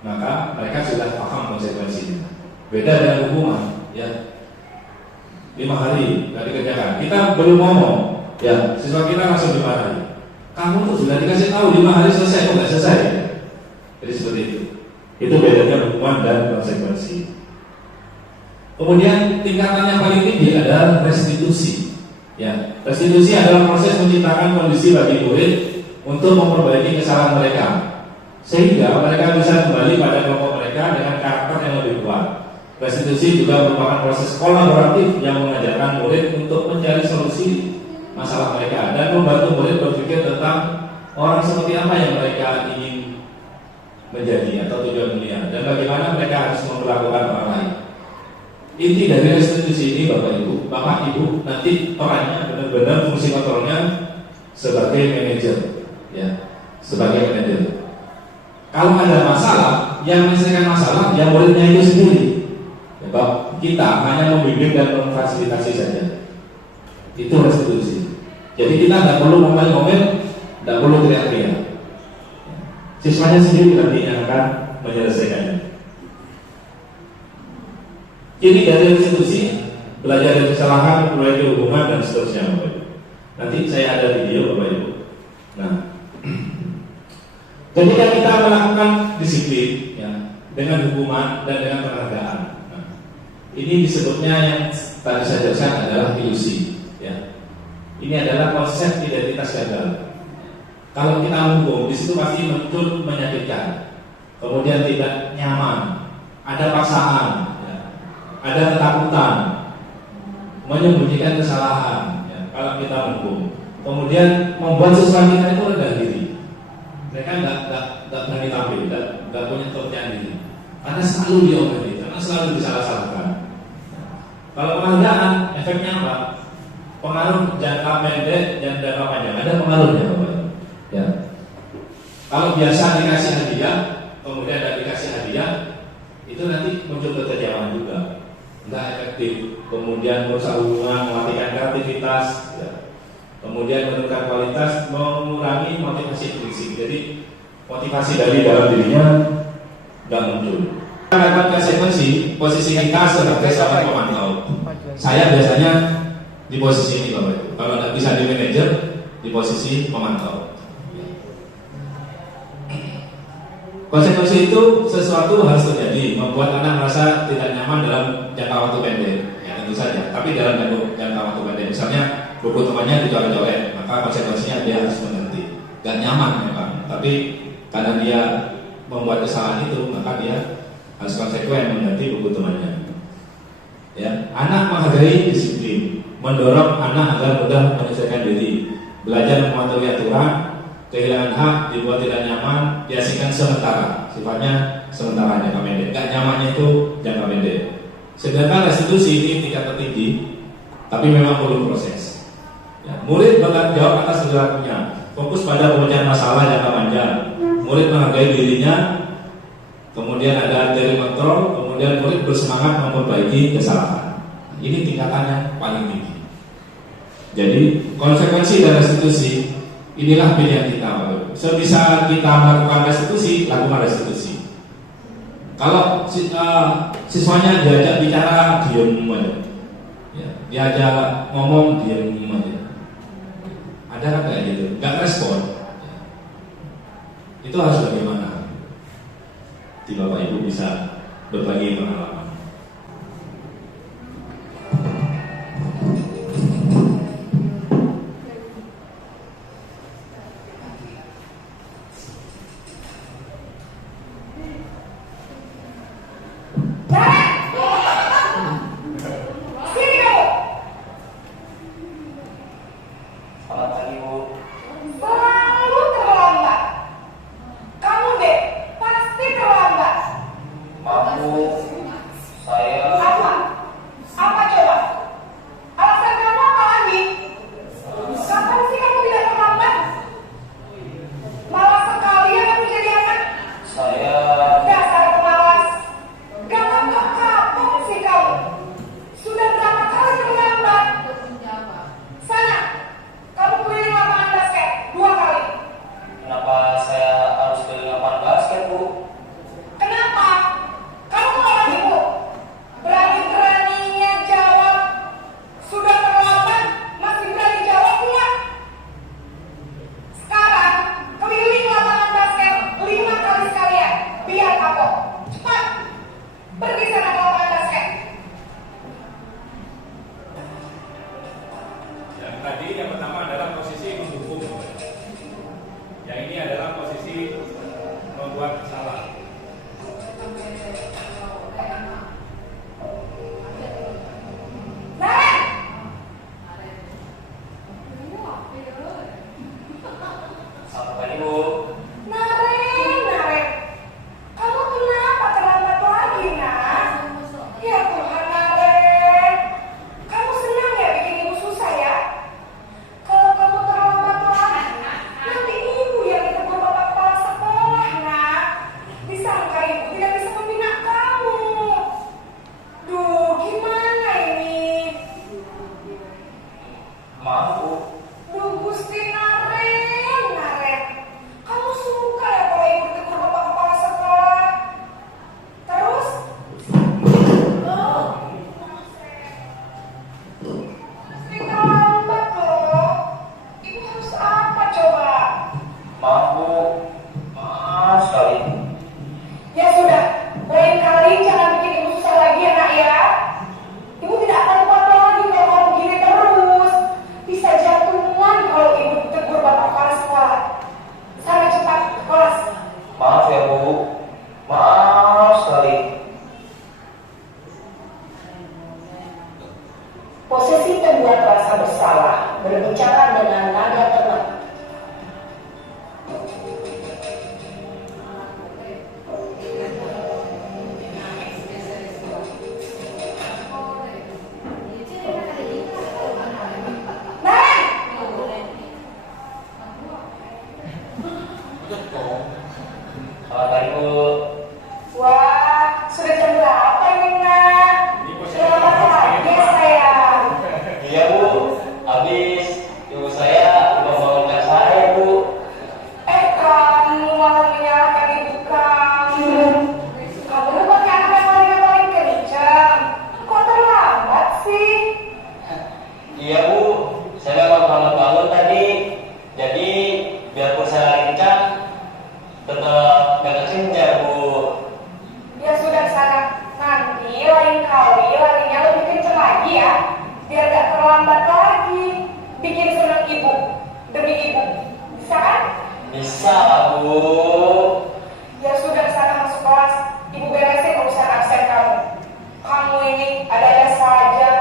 maka mereka sudah paham konsekuensinya. Beda dengan hukuman, ya. 5 hari nggak dikerjakan. Kita belum ngomong, ya. Siswa kita langsung dimarahi. Kamu tuh sudah dikasih tahu 5 hari selesai, kok nggak selesai? Jadi seperti itu. Itu bedanya hukuman dan konsekuensi. Kemudian tingkatan yang paling tinggi adalah restitusi. Ya, restitusi adalah proses menciptakan kondisi bagi murid untuk memperbaiki kesalahan mereka, sehingga mereka bisa kembali pada kelompok mereka dengan karakter yang lebih kuat. Restitusi juga merupakan proses kolaboratif yang mengajarkan murid untuk mencari solusi masalah mereka dan membantu murid berpikir tentang orang seperti apa yang mereka ingin menjadi atau tujuan mulia dan bagaimana mereka harus memperlakukan orang lain. Inti dari restitusi ini Bapak Ibu nanti perannya benar-benar fungsi kontrolnya sebagai manajer, ya, sebagai manajer. Kalau ada masalah, yang menyelesaikan masalah ya muridnya itu sendiri. Sebab kita hanya membimbing dan memfasilitasi saja. Itu restitusi. Jadi kita tidak perlu ngomel-ngomel, tidak perlu teriak-teriak. Siswanya sendiri nanti yang akan menyelesaikannya. Ini dari restitusi, belajar dari kesalahan, memperbaiki hubungan dan seterusnya, Bapak Ibu. Nanti saya ada video, Bapak Ibu. Nah, ketika kita melakukan disiplin, ya, dengan hukuman dan dengan penghargaan. Ini disebutnya yang tadi saya jelaskan adalah ilusi, ya. Ini adalah konsep identitas gagal. Kalau kita menghukum, di situ pasti muncul menyakitkan, kemudian tidak nyaman, ada paksaan, ya, ada ketakutan, menyembunyikan kesalahan. Ya, kalau kita menghukum, kemudian membuat siswa kita itu rendah diri. Mereka tidak berani tampil, tidak punya kepercayaan diri, karena selalu diomeli, karena selalu disalah-salahkan. Kalau penghargaan, efeknya apa? Pengaruh jangka pendek dan jangka panjang. Ada pengaruhnya, Bapak. Ya. Kalau biasa dikasih hadiah, kemudian tidak dikasih hadiah, itu nanti muncul kekejaman juga, nggak efektif. Kemudian merusak hubungan, mematikan kreativitas, ya. Kemudian menurunkan kualitas, mengurangi motivasi intrinsik. Jadi motivasi dari dalam dirinya nggak muncul. Karena konsekuensi posisi kita sebagai seorang pemantau. Saya biasanya di posisi ini, Bapak Ibu. Kalau tidak bisa di manajer, di posisi pemantau. Konsekuensi itu sesuatu harus terjadi, membuat anak merasa tidak nyaman dalam jangka waktu pendek. Ya tentu saja. Tapi dalam jangka waktu pendek, misalnya buku temannya dicoret-coret, maka konsekuensinya dia harus mengganti. Gak nyaman memang, tapi karena dia membuat kesalahan itu, maka dia harus konsekuen mengganti buku temannya. Ya, anak menghargai disiplin, mendorong anak agar mudah menyelesaikan diri, belajar mematuhi aturan, kehilangan hak, dibuat tidak nyaman, diasingkan sementara, sifatnya sementara jangka pendek. Gak nyamannya itu jangka pendek. Sedangkan restitusi ini tingkat tertinggi, tapi memang perlu proses. Ya, murid bertanggung jawab atas perilakunya, fokus pada pemecahan masalah jangka panjang. Murid menghargai dirinya. Kemudian ada dari kontrol, kemudian murid bersemangat memperbaiki kesalahan. Ini tingkatan yang paling tinggi. Jadi konsekuensi dari restitusi inilah pilihan kita. Sebisa kita melakukan restitusi, lakukan restitusi. Kalau siswanya diajak bicara, diam aja. Ya, diajak ngomong, diam aja. Ada kan kayak gitu, nggak respon. Ya. Itu harus bagaimana? Di Bapak Ibu bisa berbagi pengalaman. Maaf, Bu. Duh, Gusti Naren. Kamu suka ya kalau ibu tegur bapak kepala sekolah? Terus? Mesti terlambat loh. Ibu harus apa coba? Maaf, Bu. Maaf sekali. Ya sudah, lain kali jangan bikin ibu susah lagi ya nak ya. Ibu tidak akan kuat lagi kalau kamu begini terus. Bisa jantungan kalau ibu tegur bapak kepala sekolah. Sana cepat ke kelas. Maaf ya, Bu. Maaf sekali. Posisi pembuat rasa bersalah berbicara dengan nada tenang. Selamat pagi, Bu. Wah, sudah jam berapa ini nak? Selamat pagi ya sayang. Iya, Bu. Habis ibu saya membangunkan saya, Bu. Kamu malah menyalahkan ibu kamu. Kamu pakai anak yang paling kencang. Kok terlambat sih? Iya, Bu. Saya memang bangun tadi. Jadi biarpun saya lari kencang, tetap gak kencang, Bu. Ya sudah sana. Nanti lain kali larinya lebih kencang lagi ya. Biar gak terlambat lagi. Bikin senang ibu. Demi ibu. Bisa kan? Bisa, Bu. Ya sudah sana masuk kelas. Ibu beresin urusan absen kamu. Kamu ini ada-ada saja.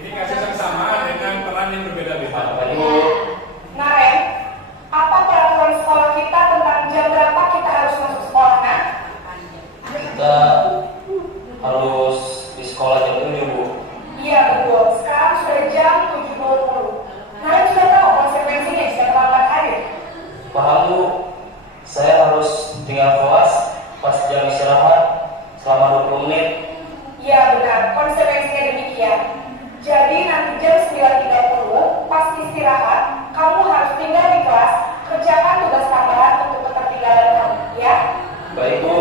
Ini kasus yang sama dengan peran yang berbeda-beda. Selamat pagi, Bu. Naren, apa peraturan sekolah kita tentang jam berapa kita harus masuk sekolah, nak? Kita harus di sekolah jam 7, Bu. Iya betul, sekarang sudah jam 7.20. Naren sudah tahu konsekuensinya jika terlambat hadir. Paham, Bu. Saya harus tinggal kelas pas jam istirahat selama 20 menit. Iya benar, konsekuensinya demikian. Jadi nanti jam 9.30 pas istirahat, kamu harus tinggal di kelas, kerjakan tugas tambahan untuk ketertinggalan kamu, ya? Baik, Bu.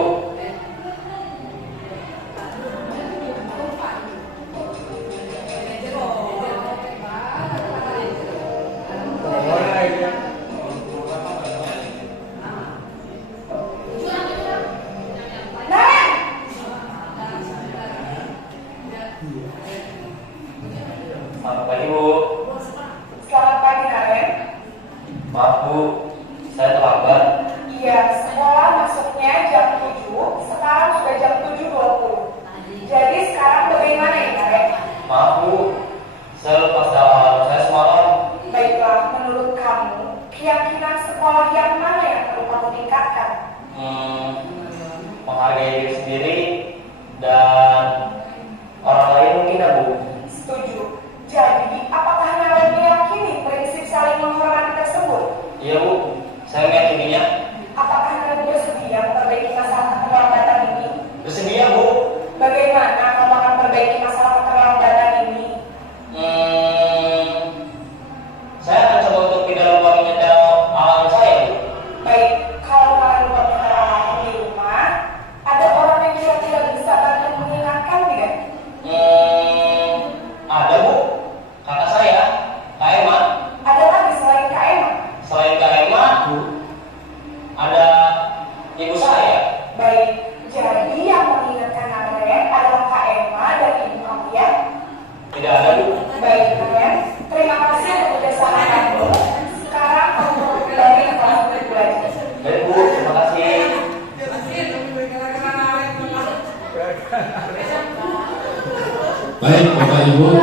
Naren! Selamat pagi, Bu. Selamat pagi, Naren. Maaf, Bu. Saya terlambat. Iya, sekolah masuknya jam 7, sekarang sudah jam 7.20. Jadi sekarang bagaimana ya, Naren? Maaf, Bu. Saya lupa salah saya semalam. Baiklah, menurut kamu, keyakinan sekolah yang mana yang perlu kamu tingkatkan? Menghargai diri sendiri dan orang lain mungkin, ya, Bu. Setuju. Jadi, apakah Naren meyakini prinsip saling menghormati tersebut? Iya, Bu. Saya meyakininya. Apakah Naren bersedia memperbaiki masalah keterlambatan ini? Bersedia, Bu. Bagaimana kamu akan perbaiki masalah keterlambatan ini? Saya akan coba untuk tidak lupa menyetel alarm saya, Bu. Baik, kalau Naren lupa menyetel di rumah, ada orang yang kira-kira bisa bantu mengingatkan tidak? Ada, Bu. Kakak saya, Kak Emma. Ada lagi selain Kak Emma? Selain Kak Emma, ada ibu saya. Baik, jadi yang mengingatkan Naren adalah Kak Emma dan ibu kamu ya? Tidak ada, Bu. Baik, Naren. Terima kasih untuk kerjasama kamu. Sekarang kamu mau kembali ke kelas belajar. Baik, Bu. Terima kasih. Baik, Bapak Ibu,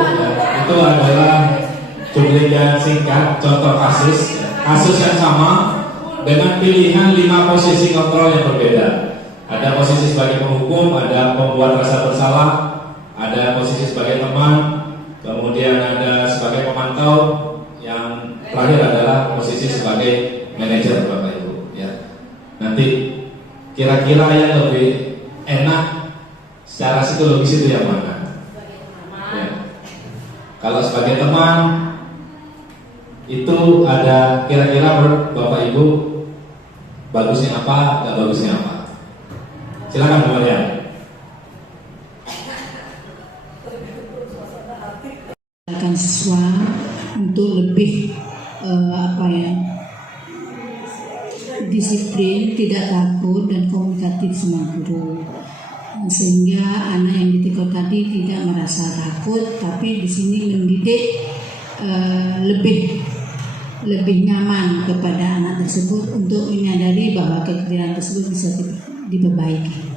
itu adalah cuplikan singkat contoh kasus yang sama dengan pilihan 5 posisi kontrol yang berbeda. Ada posisi sebagai penghukum, ada membuat rasa bersalah, ada posisi sebagai teman, kemudian ada sebagai pemantau, yang terakhir adalah posisi sebagai manajer Bapak Ibu. Ya. Nanti kira-kira yang lebih enak secara psikologis itu yang mana? Ya. Kalau sebagai teman itu ada kira-kira menurut Bapak Ibu bagusnya apa, nggak bagusnya apa? Silakan Bu Maria. Akan siswa untuk lebih disiplin, tidak takut dan komunikatif sama guru, sehingga anak yang ditikau tadi tidak merasa takut, tapi di sini mendidik lebih nyaman kepada anak tersebut untuk menyadari bahwa kekeliruan tersebut bisa diperbaiki.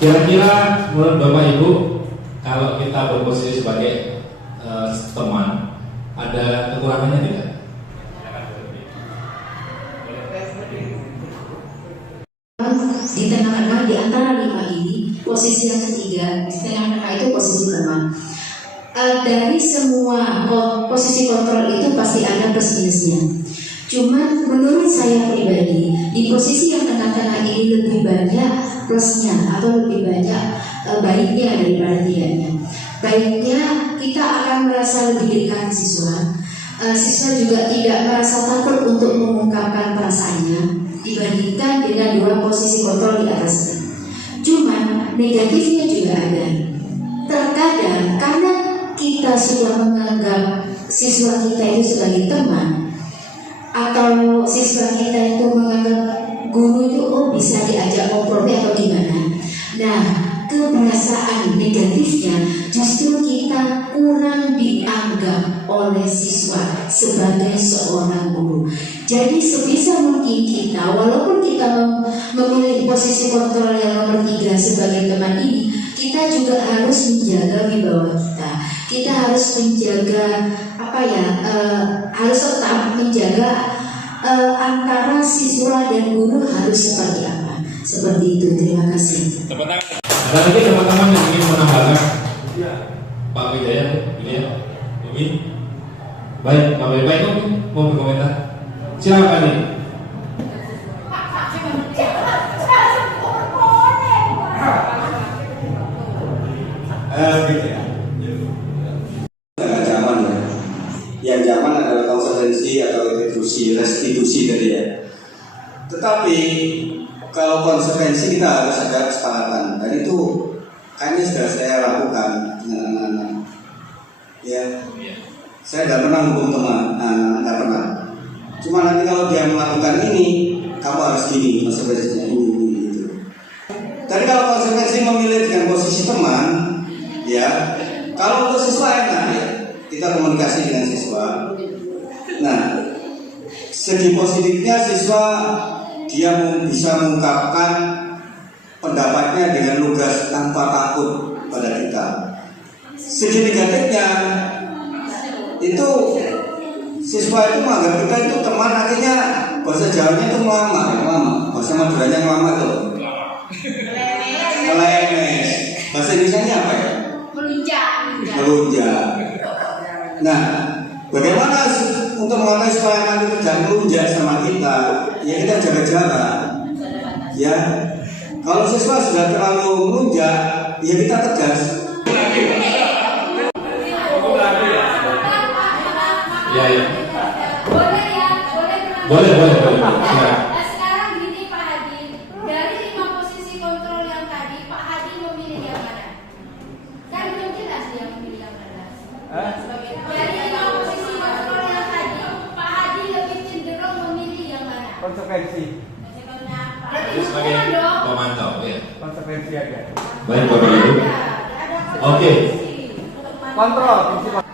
Kira-kira menurut Bapak Ibu, kalau kita berposisi sebagai teman, ada kekurangannya tidak? Di tengah-tengah di antara 5 ini, posisi yang ketiga di tengah-tengah itu posisi teman. Dari semua posisi kontrol itu pasti ada plus minusnya. Cuma menurut saya pribadi, di posisi yang tengah-tengah ini lebih banyak plusnya atau lebih banyak baiknya daripada tidaknya. Baiknya kita akan merasa lebih dekat siswa. Siswa juga tidak merasa takut untuk mengungkapkan perasaannya dibandingkan dengan 2 posisi kontrol di atasnya. Cuman negatifnya juga ada. Terkadang karena kita sudah menganggap siswa kita itu sebagai teman, atau siswa kita itu menganggap guru itu bisa diajak ngobrol atau gimana. Nah, kebiasaan negatifnya justru kita kurang dianggap oleh siswa sebagai seorang guru. Jadi sebisa mungkin kita, walaupun kita memilih posisi kontrol yang nomor 3 sebagai teman ini, kita juga harus menjaga wibawa kita. Kita harus menjaga harus tetap menjaga antara siswa dan guru harus seperti apa. Seperti itu. Terima kasih. Ada lagi teman-teman yang ingin menambahkan? Pak Wijaya, ingin? Baik, Pak Wijaya mau berkomentar? Silakan nih. Yang zaman adalah konsekuensi atau restitusi tadi ya. Tetapi kalau konsekuensi kita harus ada kesepakatan, dan itu kayaknya sudah saya lakukan dengan anak-anak. Ya, saya tidak pernah hukum teman, tidak pernah. Cuma nanti kalau dia melakukan ini, kamu harus gini konsekuensinya ini gitu. Tapi kalau konsekuensi memilih dengan posisi teman, ya, kalau untuk siswa enak ya. Kita komunikasi dengan siswa. Nah, segi positifnya siswa dia bisa mengungkapkan pendapatnya dengan lugas tanpa takut pada kita. Segi negatifnya itu siswa itu menganggap kita itu teman, akhirnya bahasa Jawanya itu ngelamar, bahasa Maduranya ngelamar tuh. Melemes. Bahasa Indonesianya apa ya? Melunjak. Nah, bagaimana untuk mengatakan supaya anak itu tidak melunjak sama kita? Ya kita jaga jarak. Ya, kalau siswa sudah terlalu melunjak, ya kita tegas. Ya. Boleh. Nah, sekarang gini Pak Hadi, dari 5 posisi kontrol yang tadi, Pak Hadi memilih yang mana? Kan belum jelas dia memilih yang mana. Dari 5 posisi kontrol yang tadi, Pak Hadi lebih cenderung memilih yang mana? Konsekuensi. Sebagai pemantau, ya. Konsekuensi aja. Baik Bapak Ibu. Oke. Kontrol.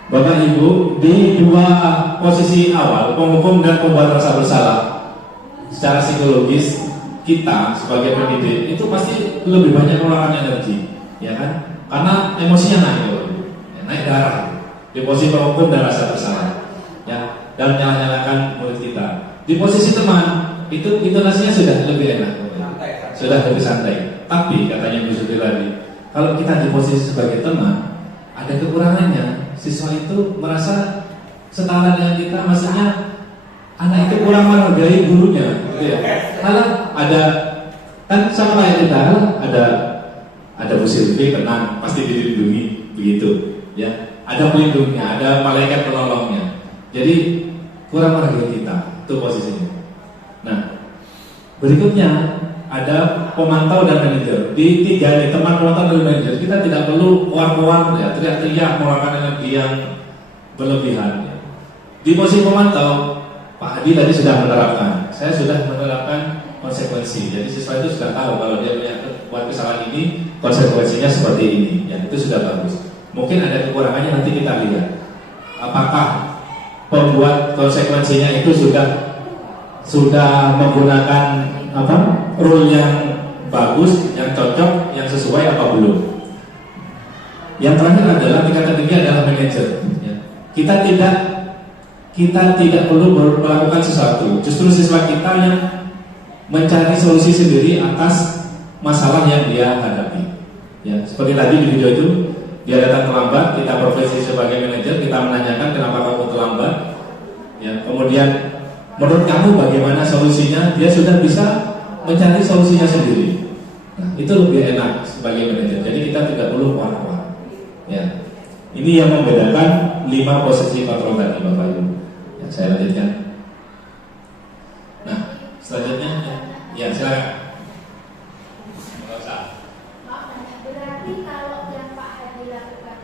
Bapak Ibu, di 2 posisi awal, penghukum dan pembuat rasa bersalah, secara psikologis kita sebagai pendidik itu pasti lebih banyak mengeluarkan energi, ya kan? Karena emosinya naik darah. Di posisi penghukum dan rasa bersalah, ya, dan nyala-nyalakan mulut kita. Di posisi teman itu intonasinya sudah lebih enak, sudah lebih santai. Tapi katanya Bu Sutri tadi, kalau kita di posisi sebagai teman, ada kekurangannya. Siswa itu merasa setara dengan kita, maksudnya anak itu kurang menghargai gurunya, gitu ya. Kalau ada kan sama kayak kita, ada Bu Sylvie, tenang, pasti dilindungi, begitu, ya. Ada pelindungnya, ada malaikat penolongnya. Jadi kurang menghargai kita, itu posisinya. Nah, berikutnya ada pemantau dan manajer. Di tiga nih, teman pemantau dan manajer, kita tidak perlu uang-uang ya, teriak-teriak mengeluarkan energi yang berlebihan. Ya. Di posisi pemantau, Pak Hadi tadi sudah menerapkan, saya sudah menerapkan konsekuensi. Jadi siswa itu sudah tahu kalau dia buat kesalahan ini, konsekuensinya seperti ini. Ya, itu sudah bagus. Mungkin ada kekurangannya, nanti kita lihat. Apakah pembuat konsekuensinya itu sudah menggunakan rule yang bagus, yang cocok, yang sesuai apa belum? Yang terakhir adalah tingkat tinggi adalah manajer. Ya. Kita tidak perlu melakukan sesuatu. Justru siswa kita yang mencari solusi sendiri atas masalah yang dia hadapi. Ya, seperti tadi di video itu, dia datang terlambat, kita profesi sebagai manajer, kita menanyakan kenapa kamu terlambat. Ya, kemudian menurut kamu bagaimana solusinya? Dia sudah bisa mencari solusinya sendiri. Nah, itu lebih enak sebagai manajer. Jadi kita tidak perlu war-war. Ya, ini yang membedakan 5 posisi kontrol tadi, Bapak Ibu. Ya, saya lanjutkan. Nah, selanjutnya, ya silakan. Berarti kalau yang Pak Hadi lakukan,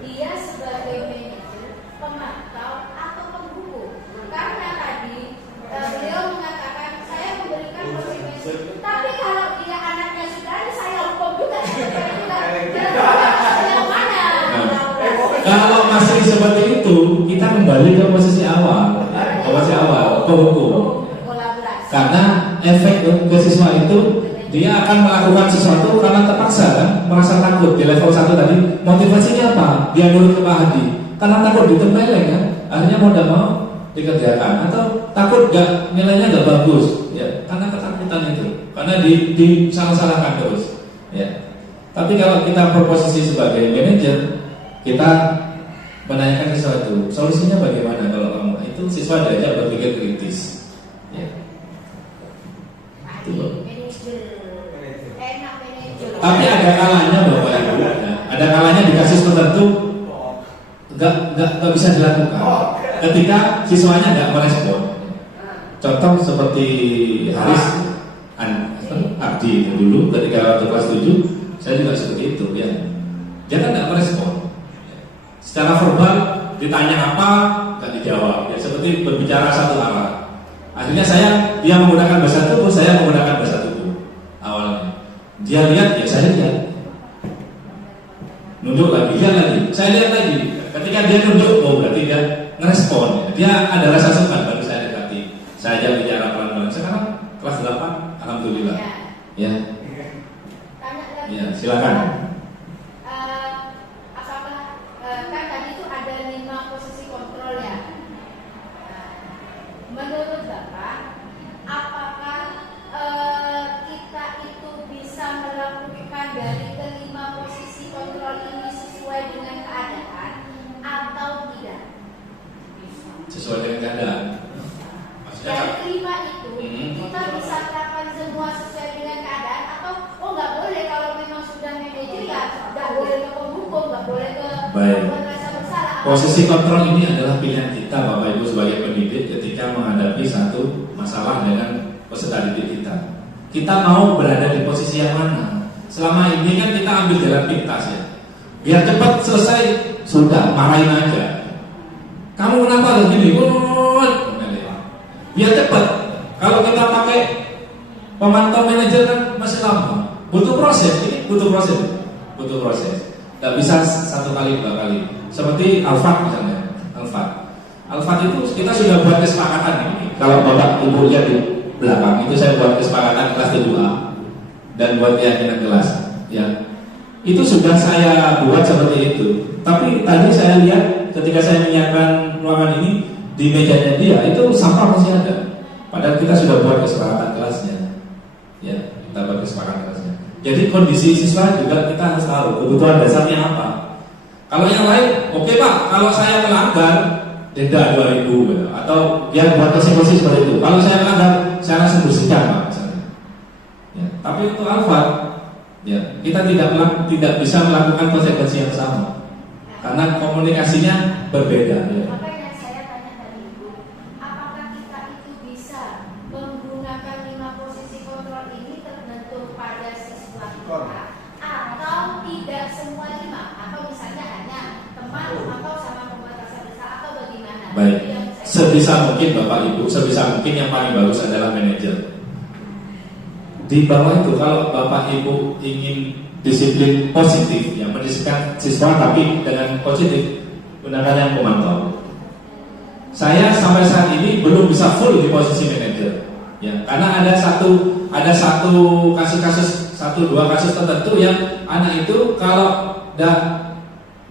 dia sebagai manajer, pemantau atau penghukum. Karena tadi beliau mengatakan saya memberikan konsekuensi. Tapi kalau dia anaknya sudah ada, saya hukum juga. Yang mana? Kalau masih seperti itu, kita kembali ke posisi awal, penghukum. Karena efek ke siswa itu, dia akan melakukan sesuatu karena terpaksa kan, merasa takut. Di level 1 tadi, motivasinya apa? Dia nurut ke Pak Hadi karena takut ditempeleng kan, akhirnya mau tidak mau dikerjakan. Atau takut nilainya nggak bagus, ya karena ketakutan itu, karena disalah-salahkan terus. Ya. Tapi kalau kita berposisi sebagai manajer, kita menanyakan sesuatu, solusinya bagaimana kalau kamu? Itu siswa diajak berpikir kritis. Ya. Tapi ada kalanya Bapak Ibu, ya, ada kalanya di kasus tertentu nggak bisa dilakukan. Ketika siswanya nggak merespon. Contoh seperti Haris Abdi dulu ketika waktu kelas 7, saya juga seperti itu ya. Dia kan nggak merespon. Secara verbal ditanya apa nggak dijawab. Ya seperti berbicara satu arah. Akhirnya dia menggunakan bahasa tubuh, saya menggunakan bahasa tubuh awalnya. Dia lihat, ya saya lihat. Nunduk lagi, lihat lagi, saya lihat lagi. Ketika dia nunduk, oh berarti dia ngerespon. Dia ada rasa suka, baru saya dekati. Saya ajak bicara pelan-pelan. Sekarang kelas 8, alhamdulillah. Ya. Ya, silakan. Apakah kan tadi itu ada 5 posisi kontrol ya? Menurut Bapak, apakah kita itu bisa melakukan dari kelima posisi kontrol ini sesuai dengan keadaan atau tidak? Sesuai dengan keadaan. Maksudnya dari kelima itu kita bisa lakukan semua sesuai dengan keadaan atau nggak boleh kalau memang sudah manajer ya nggak boleh ke penghukum, nggak boleh ke merasa bersalah. Posisi kontrol ini adalah pilihan kita Bapak Ibu sebagai pendidik ketika menghadapi satu masalah dengan peserta didik kita. Kita mau berada di posisi yang mana? Selama ini kan kita ambil jalan pintas ya. Biar cepat selesai, sudah marahin aja. Kamu kenapa begini? Biar cepat. Kalau kita pakai pemantau manajer kan masih lama. Butuh proses. Ini butuh proses. Tidak bisa 1 kali 2 kali. Seperti Alfat misalnya. Alfat itu kita sudah buat kesepakatan ini. Kalau Bapak Ibu lihat di belakang itu saya buat kesepakatan kelas 2A dan buat keyakinan kelas. Ya, itu sudah saya buat seperti itu. Tapi tadi saya lihat ketika saya menyiapkan ruangan ini di mejanya dia itu sampah masih ada. Padahal kita sudah buat kesepakatan kelasnya. Ya, kita berkesepakatan atasnya. Jadi kondisi siswa juga kita harus tahu kebutuhan dasarnya apa. Kalau yang lain, oke Pak, kalau saya melanggar denda 2.000 gitu, atau dia buat konsekuensi seperti itu. Kalau saya melanggar, saya langsung bersihkan Pak. Misalnya. Ya, tapi untuk Alfa, ya, kita tidak bisa melakukan konsekuensi yang sama karena komunikasinya berbeda. Ya. Makanya saya tanya tadi Ibu, apakah kita itu bisa menggunakan 5 posisi kontrol ini terbentuk pada siswa kita, atau tidak semua 5, atau misalnya hanya teman atau sama pembatasan besar, atau bagaimana? Baik, sebisa mungkin Bapak Ibu, sebisa mungkin yang paling bagus adalah manajer. Di bawah itu kalau Bapak Ibu ingin disiplin positif, yang mendisiplinkan siswa tapi dengan positif, gunakan yang pemantau. Saya sampai saat ini belum bisa full di posisi manajer, ya, karena ada satu kasus-kasus, 1-2 kasus tertentu yang anak itu kalau tidak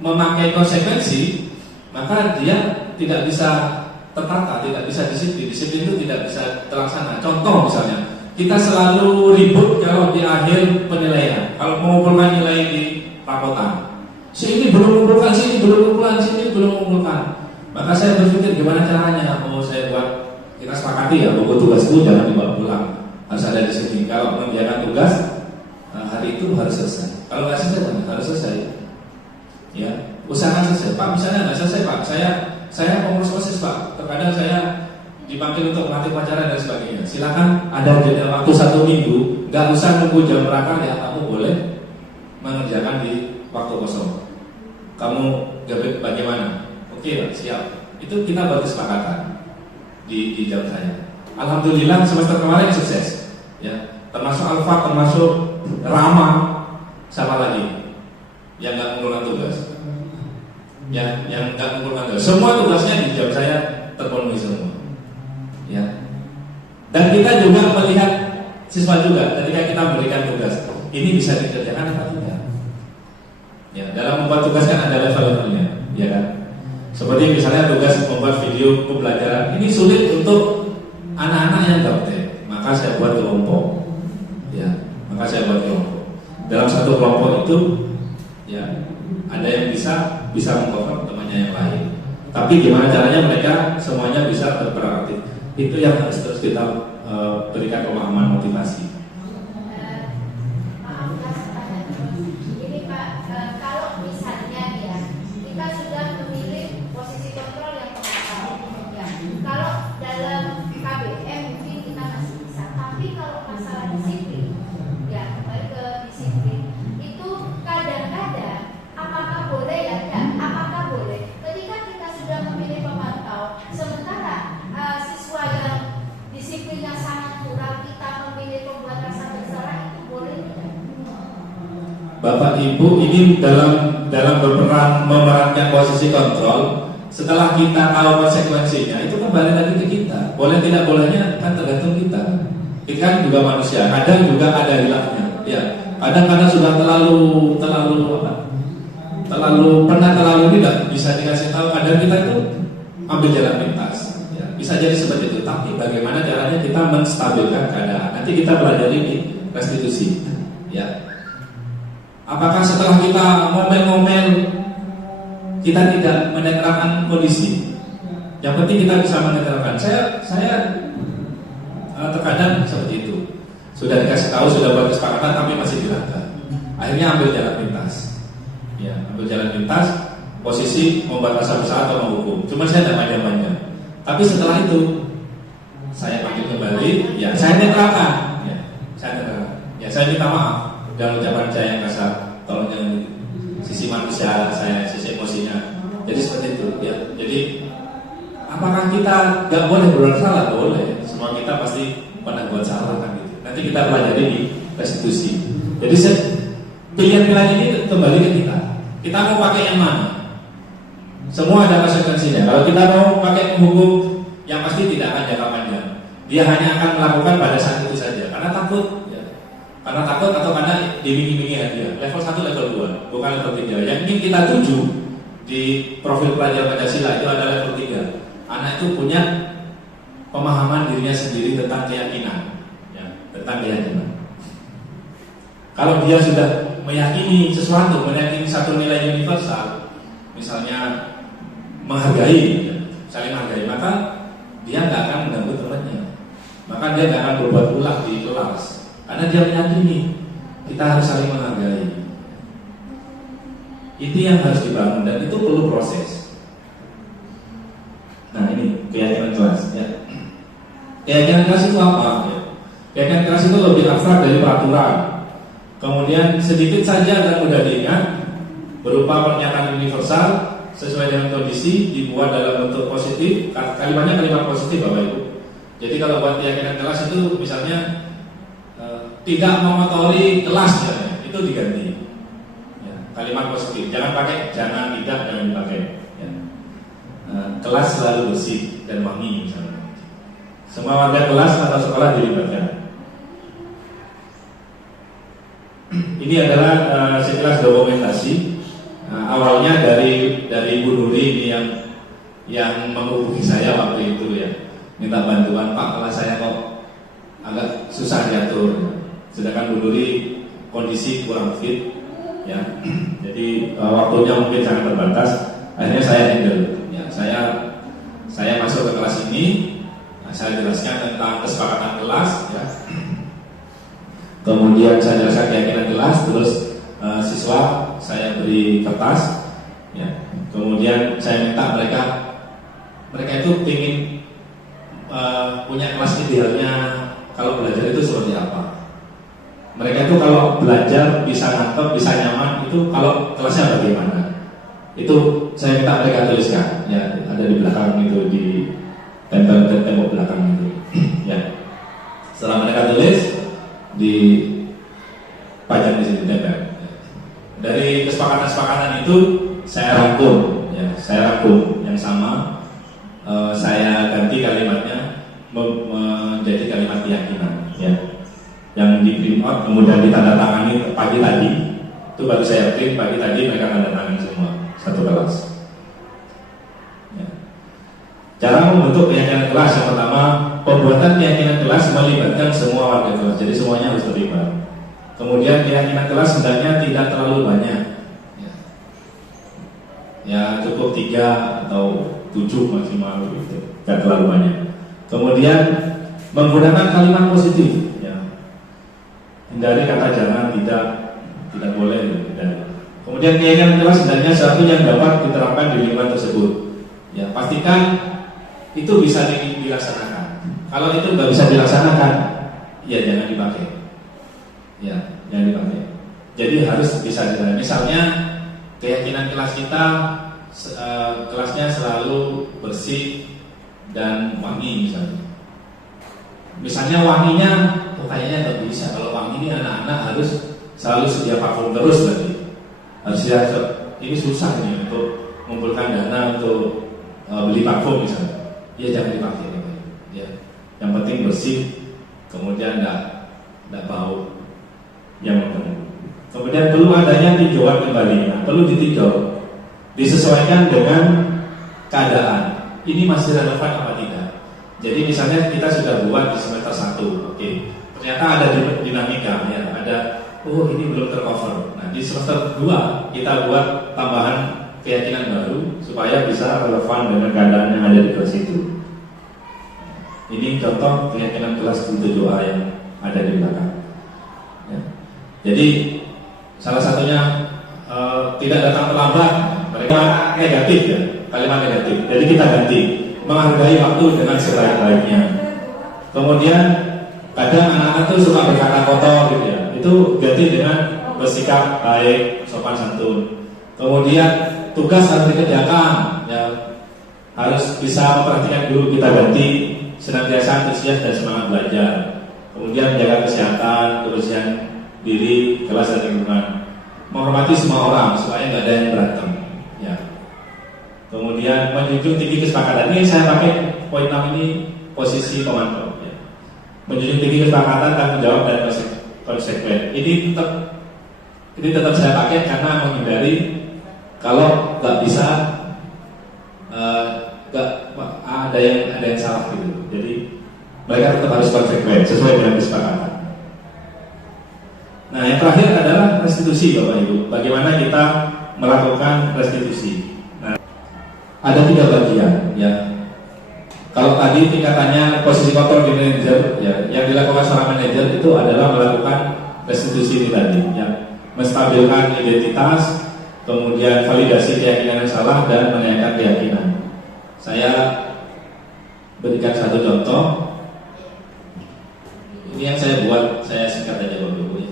memakai konsekuensi, maka dia tidak bisa tertata, tidak bisa disiplin itu tidak bisa terlaksana. Contoh misalnya, kita selalu ribut kalau di akhir penilaian, kalau mengumpulkan nilai di rapotan. Sini belum mengumpulkan, sini belum mengumpulkan, sini belum mengumpulkan. Maka saya berpikir gimana caranya? Saya buat, kita sepakati ya, buku tugas itu jangan dibawa pulang, harus ada di sini. Kalau mengerjakan tugas hari itu harus selesai. Kalau nggak selesai, harus selesai. Ya, usahakan selesai. Pak, misalnya nggak selesai Pak, saya pengurus OSIS Pak. Terkadang saya dipanggil untuk melatih upacara dan sebagainya. Silakan ada jeda waktu 1 minggu, nggak usah nunggu jam berapa ya, kamu boleh mengerjakan di waktu kosong. Kamu bagaimana? Oke, siap. Itu kita buat kesepakatan di jam saya. Alhamdulillah semester kemarin sukses. Ya, termasuk Alfa, termasuk Rama, sama lagi yang nggak mengumpulkan tugas. Yang nggak mengumpulkan tugas. Semua tugasnya di jam saya terpenuhi semua. Ya. Dan kita juga melihat siswa juga ketika kita memberikan tugas, ini bisa dikerjakan atau tidak. Ya, dalam membuat tugas kan ada level-levelnya, ya kan? Seperti misalnya tugas membuat video pembelajaran, ini sulit untuk anak-anak yang gaptek, maka saya buat kelompok. Ya, maka saya buat kelompok. Dalam satu kelompok itu, ya, ada yang bisa mengcover temannya yang lain. Tapi gimana caranya mereka semuanya bisa berperan aktif? Itu yang harus terus kita berikan pemahaman motivasi. Ini Pak, kalau misalnya ya kita sudah memilih posisi kontrol yang pemantau, ya. Kalau dalam KBM mungkin kita masih bisa, tapi kalau masalah disiplin, ya kembali ke disiplin, itu kadang-kadang apakah boleh ya? Apakah boleh ketika kita sudah memilih pemantau, sementara siswa yang disiplinnya sangat kurang, kita memilih pembatasan bersalah, itu boleh tidak? Bapak Ibu ini dalam berperan memerankan posisi kontrol. Setelah kita tahu konsekuensinya, itu kembali lagi ke kita. Boleh tidak bolehnya kan tergantung kita. Kita kan juga manusia. Kadang juga ada hilangnya. Ya, kadang-kadang sudah terlalu tidak bisa dikasih tahu. Kadang kita itu ambil jalan pintas. Bisa jadi seperti itu, tapi bagaimana caranya kita menstabilkan keadaan? Nanti kita pelajari di restitusi. Ya, apakah setelah kita ngomel-ngomel kita tidak menetralkan kondisi? Yang penting kita bisa menetralkan. Saya terkadang seperti itu. Sudah dikasih tahu, sudah buat kesepakatan, tapi masih dilanggar. Akhirnya ambil jalan pintas. Ya, ambil jalan pintas, posisi membatasi besar atau menghukum. Cuma saya tidak panjang-panjang. Tapi setelah itu saya panggil kembali, ya saya netralkan, ya saya minta maaf dan ucapan saya yang kasar, tolong jangan sisi manusia saya, sisi emosinya. Jadi seperti itu, ya. Jadi apakah kita nggak boleh berbuat salah? Boleh. Semua kita pasti pernah buat salah kan gitu. Nanti kita pelajari di restitusi. Jadi pilihan-pilihan ini kembali ke kita. Kita mau pakai yang mana? Semua ada konsekuensinya. Kalau kita mau pakai hukum, yang pasti tidak akan jangka panjang. Dia hanya akan melakukan pada saat itu saja. Karena takut, ya. Karena takut atau karena dimingi-mingi hadiah. Level 1, level 2, bukan level 3. Yang ingin kita tuju di profil pelajar Pancasila itu adalah level 3. Anak itu punya pemahaman dirinya sendiri tentang keyakinan, ya, tentang keyakinan. Kalau dia sudah meyakini sesuatu, meyakini satu nilai universal, misalnya menghargai, saling menghargai, maka dia nggak akan mengganggu temannya, maka dia nggak akan berbuat ulah di kelas, karena dia meyakini kita harus saling menghargai. Itu yang harus dibangun dan itu perlu proses. Nah ini keyakinan kelas. Ya. Keyakinan kelas itu apa? Ya. Keyakinan kelas itu lebih abstrak dari peraturan. Kemudian sedikit saja dan mudah diingat, berupa pernyataan universal sesuai dengan kondisi, dibuat dalam bentuk positif. Kalimatnya kalimat positif Bapak Ibu. Jadi kalau buat keyakinan kelas itu misalnya tidak mengotori kelas misalnya, itu diganti ya, kalimat positif. Jangan pakai jangan, tidak, jangan dipakai ya. Kelas selalu bersih dan wangi misalnya. Semua warga kelas atau sekolah dilibatkan. Ini adalah sekilas dokumentasi. Awalnya dari Bu Nuri ini yang menghubungi saya waktu itu ya, minta bantuan, Pak, kelas saya kok agak susah diatur. Sedangkan Bu Nuri kondisi kurang fit ya. Jadi waktunya mungkin sangat terbatas. Akhirnya saya handle. Ya, saya masuk ke kelas ini, saya jelaskan tentang kesepakatan kelas ya. Kemudian saya jelaskan keyakinan kelas, terus siswa saya beri kertas ya. Kemudian saya minta mereka itu ingin punya kelas idealnya kalau belajar itu seperti apa. Mereka itu kalau belajar bisa nangkep, bisa nyaman, itu kalau kelasnya bagaimana. Itu saya minta mereka tuliskan ya, ada di belakang itu, di tembok belakang itu ya. Setelah mereka tulis, dipajang di sini tempel. Dari kesepakatan-kesepakatan itu saya rangkum ya, yang sama. Saya ganti kalimatnya menjadi kalimat keyakinan ya, yang di print out kemudian ditandatangani pagi tadi. Itu baru saya print pagi tadi, mereka tanda tangan semua satu kelas ya. Cara membentuk keyakinan kelas yang pertama, pembuatan keyakinan kelas melibatkan semua warga kelas, jadi semuanya harus terlibat. Kemudian keyakinan kelas sebenarnya tidak terlalu banyak ya, cukup 3 atau 7 maksimal gitu, tidak terlalu banyak. Kemudian menggunakan kalimat positif ya, hindari kata jangan, tidak boleh hindari. Kemudian keyakinan kelas sebenarnya satu yang dapat diterapkan di lingkungan tersebut ya, pastikan itu bisa dilaksanakan. Kalau itu nggak bisa dilaksanakan ya jangan dipakai ya, jangan dipakai. Jadi harus bisa dilaksanakan. Misalnya keyakinan kelas kita kelasnya selalu bersih dan wangi misalnya wanginya kayaknya nggak bisa. Kalau wangi ini anak-anak harus selalu sedia parfum terus, berarti harus siap. Ini susah ini untuk mengumpulkan dana untuk beli parfum misalnya, ya jangan dipakai ya. Yang penting bersih, kemudian tidak bau yang mengganggu. Kemudian perlu adanya tinjauan kembali. Nah, perlu ditinjau, disesuaikan dengan keadaan. Ini masih relevan apa tidak? Jadi misalnya kita sudah buat di semester 1, oke. Ternyata ada dinamika ya, ada ini belum tercover. Nah, di semester 2 kita buat tambahan keyakinan baru supaya bisa relevan dengan keadaan yang ada di kelas itu. Ini contoh keyakinan kelas 7A yang ada di belakang. Ya. Jadi salah satunya tidak datang terlambat, mereka negatif ya, kalimat negatif. Jadi kita ganti, menghargai waktu dengan sebaik-baiknya. Kemudian kadang anak-anak tuh suka berkata kotor gitu ya, itu ganti dengan bersikap baik, sopan santun. Kemudian tugas harus dikerjakan ya, harus bisa memperhatikan dulu, kita ganti senantiasa antusias dan semangat belajar. Kemudian jaga kesehatan, kebersihan diri, kelas dan lingkungan. Menghormati semua orang supaya nggak ada yang berantem ya. Kemudian menjunjung tinggi kesepakatan. Ini saya pakai poin 6 ini posisi pemantau ya. Menjunjung tinggi kesepakatan, tanggung jawab dan konsekuen. Ini tetap saya pakai karena menghindari kalau nggak bisa ada yang salah gitu. Jadi mereka tetap harus konsekuen sesuai dengan kesepakatan. Nah, yang terakhir adalah restitusi, Bapak Ibu. Bagaimana kita melakukan restitusi? Nah, ada 3 bagian, ya. Kalau tadi tingkatannya posisi kontrol di manajer, ya, yang dilakukan seorang manajer itu adalah melakukan restitusi ini tadi, ya, menstabilkan identitas, kemudian validasi keyakinan yang salah dan menanyakan keyakinan. Saya berikan satu contoh. Ini yang saya buat, saya singkat aja Bapak Ibu, ya.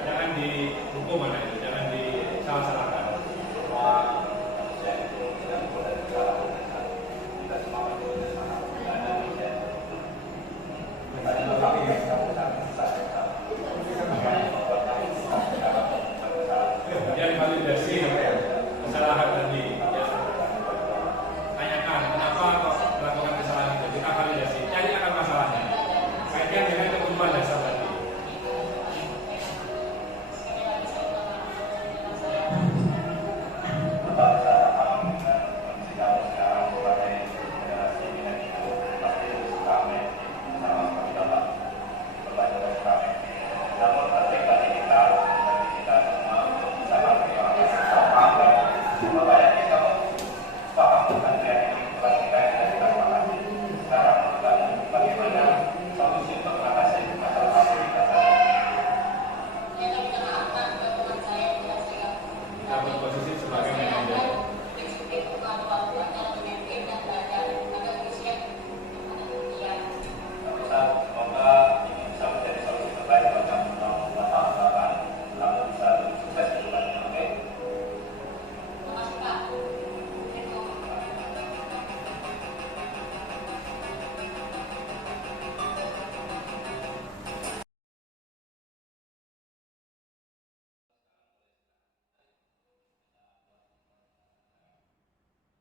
Jangan dihukum anak itu, jangan disalah-salahkan. Kemudian validasi kesalahan tadi, ya. Tanyakan kenapa kok melakukan kesalahan itu, kita validasi, cari akar masalahnya, kaitkan dengan kebutuhan dasar tadi.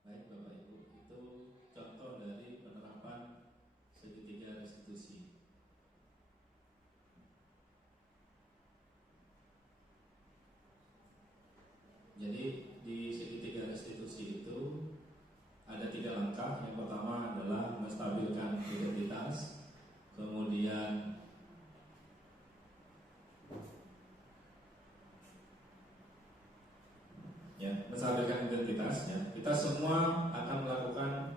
Baik Bapak Ibu, itu contoh dari penerapan segitiga restitusi. Jadi di segitiga restitusi itu ada 3 langkah. Yang pertama adalah menstabilkan identitas, kemudian menstabilkan identitas, ya. Kita semua akan melakukan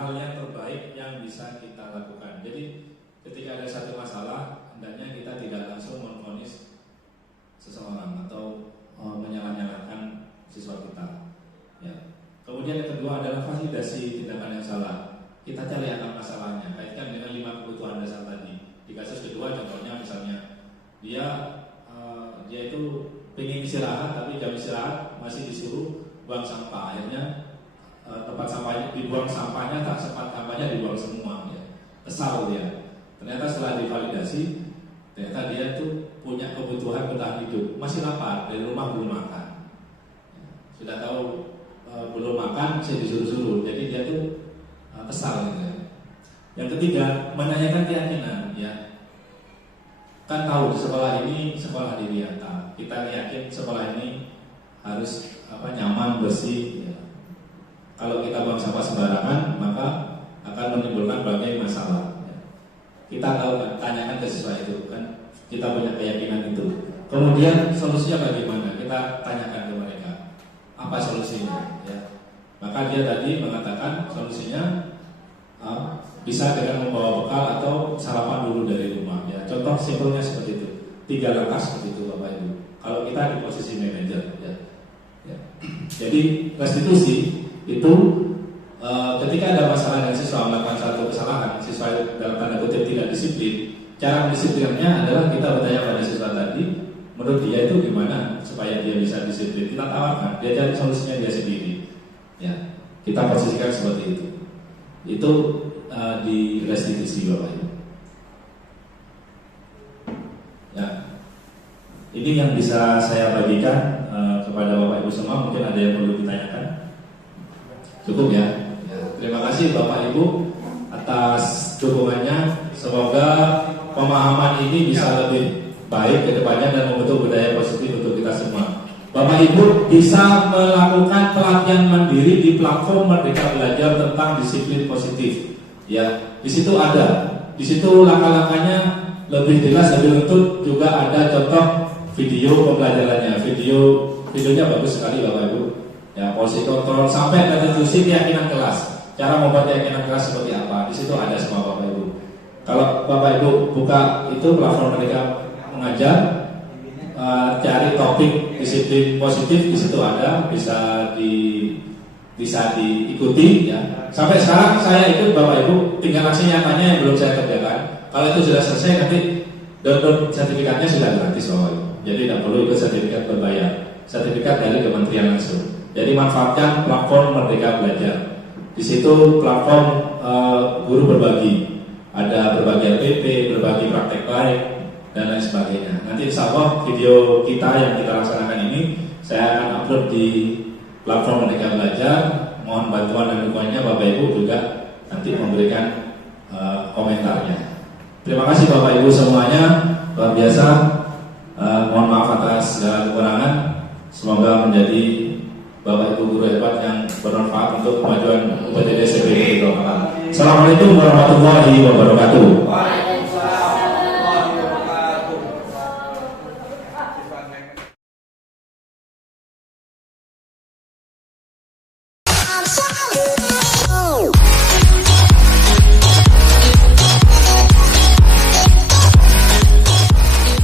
hal yang terbaik yang bisa kita lakukan. Jadi ketika ada satu masalah, hendaknya kita tidak langsung memvonis seseorang atau menyalah-nyalahkan siswa kita, ya. Kemudian yang kedua adalah validasi tindakan yang salah. Kita cari akar masalahnya, kaitkan dengan 5 kebutuhan dasar tadi. Di kasus kedua contohnya misalnya dia itu pengen istirahat, tapi jam istirahat masih disuruh buang sampah. Akhirnya tempat sampahnya dibuang, sampahnya tak sempat, sampahnya dibuang semua, ya. Kesal dia. Ternyata setelah divalidasi, ternyata dia itu punya kebutuhan bertahan hidup, masih lapar, dari rumah belum makan, sudah tahu belum makan, saya disuruh-suruh, jadi dia tuh kesal gitu, ya. Yang ketiga, menanyakan keyakinan, ya. Kan tahu sekolah ini sekolah Diriata, kita yakin sekolah ini harus nyaman, bersih, ya. Kalau kita buang sampah sembarangan, maka akan menimbulkan berbagai masalah, ya. Kita tahu, tanyakan ke siswa itu, kan kita punya keyakinan itu. Kemudian solusinya bagaimana? Kita tanyakan ke mereka, apa solusinya, ya. Maka dia tadi mengatakan solusinya bisa dengan membawa bekal atau sarapan dulu dari rumah, ya. Contoh simpelnya seperti itu, 3 langkah seperti itu Bapak Ibu. Kalau kita di posisi manajer, ya. Jadi restitusi itu ketika ada masalah dengan siswa melakukan satu kesalahan, siswa dalam tanda kutip tidak disiplin, cara mendisiplinnya adalah kita bertanya pada siswa tadi, menurut dia itu gimana supaya dia bisa disiplin. Kita tawarkan, dia cari solusinya dia sendiri. Ya, kita posisikan seperti itu. Itu di restitusi Bapak Ibu. Ya, ini yang bisa saya bagikan kepada Bapak Ibu semua. Mungkin ada yang perlu ditanyakan. Cukup ya. Terima kasih Bapak Ibu atas dukungannya. Semoga pemahaman ini bisa lebih baik ke depannya dan membentuk budaya positif untuk kita semua. Bapak Ibu bisa melakukan pelatihan mandiri di platform Merdeka Belajar tentang disiplin positif. Ya, di situ ada. Di situ langkah-langkahnya lebih jelas, lebih lengkap, juga ada contoh video pembelajarannya. Videonya bagus sekali Bapak Ibu. Ya, posisi kontrol sampai restitusi keyakinan kelas. Cara membuat keyakinan kelas seperti apa? Di situ ada semua Bapak Ibu. Kalau Bapak Ibu buka itu platform Merdeka Mengajar, cari topik disiplin positif, di situ ada, bisa diikuti ya. Sampai sekarang saya ikut Bapak Ibu, tinggal aksi nyatanya yang belum saya kerjakan. Kalau itu sudah selesai, nanti download sertifikatnya sudah gratis Bapak Ibu. Jadi tidak perlu ikut sertifikat berbayar. Sertifikat dari kementerian langsung. Jadi manfaatkan platform Merdeka Belajar. Di situ platform guru berbagi, ada berbagi LPP, berbagi praktek baik, dan lain sebagainya. Nanti insya Allah video kita yang kita laksanakan ini saya akan upload di platform Merdeka Belajar. Mohon bantuan dan dukungannya Bapak Ibu juga nanti memberikan komentarnya. Terima kasih Bapak Ibu semuanya, luar biasa. Mohon maaf atas segala kekurangan. Semoga menjadi Bapak Ibu guru hebat yang bermanfaat untuk kemajuan UPTD SMP Negeri Dua Kamal. Assalamualaikum warahmatullahi wabarakatuh.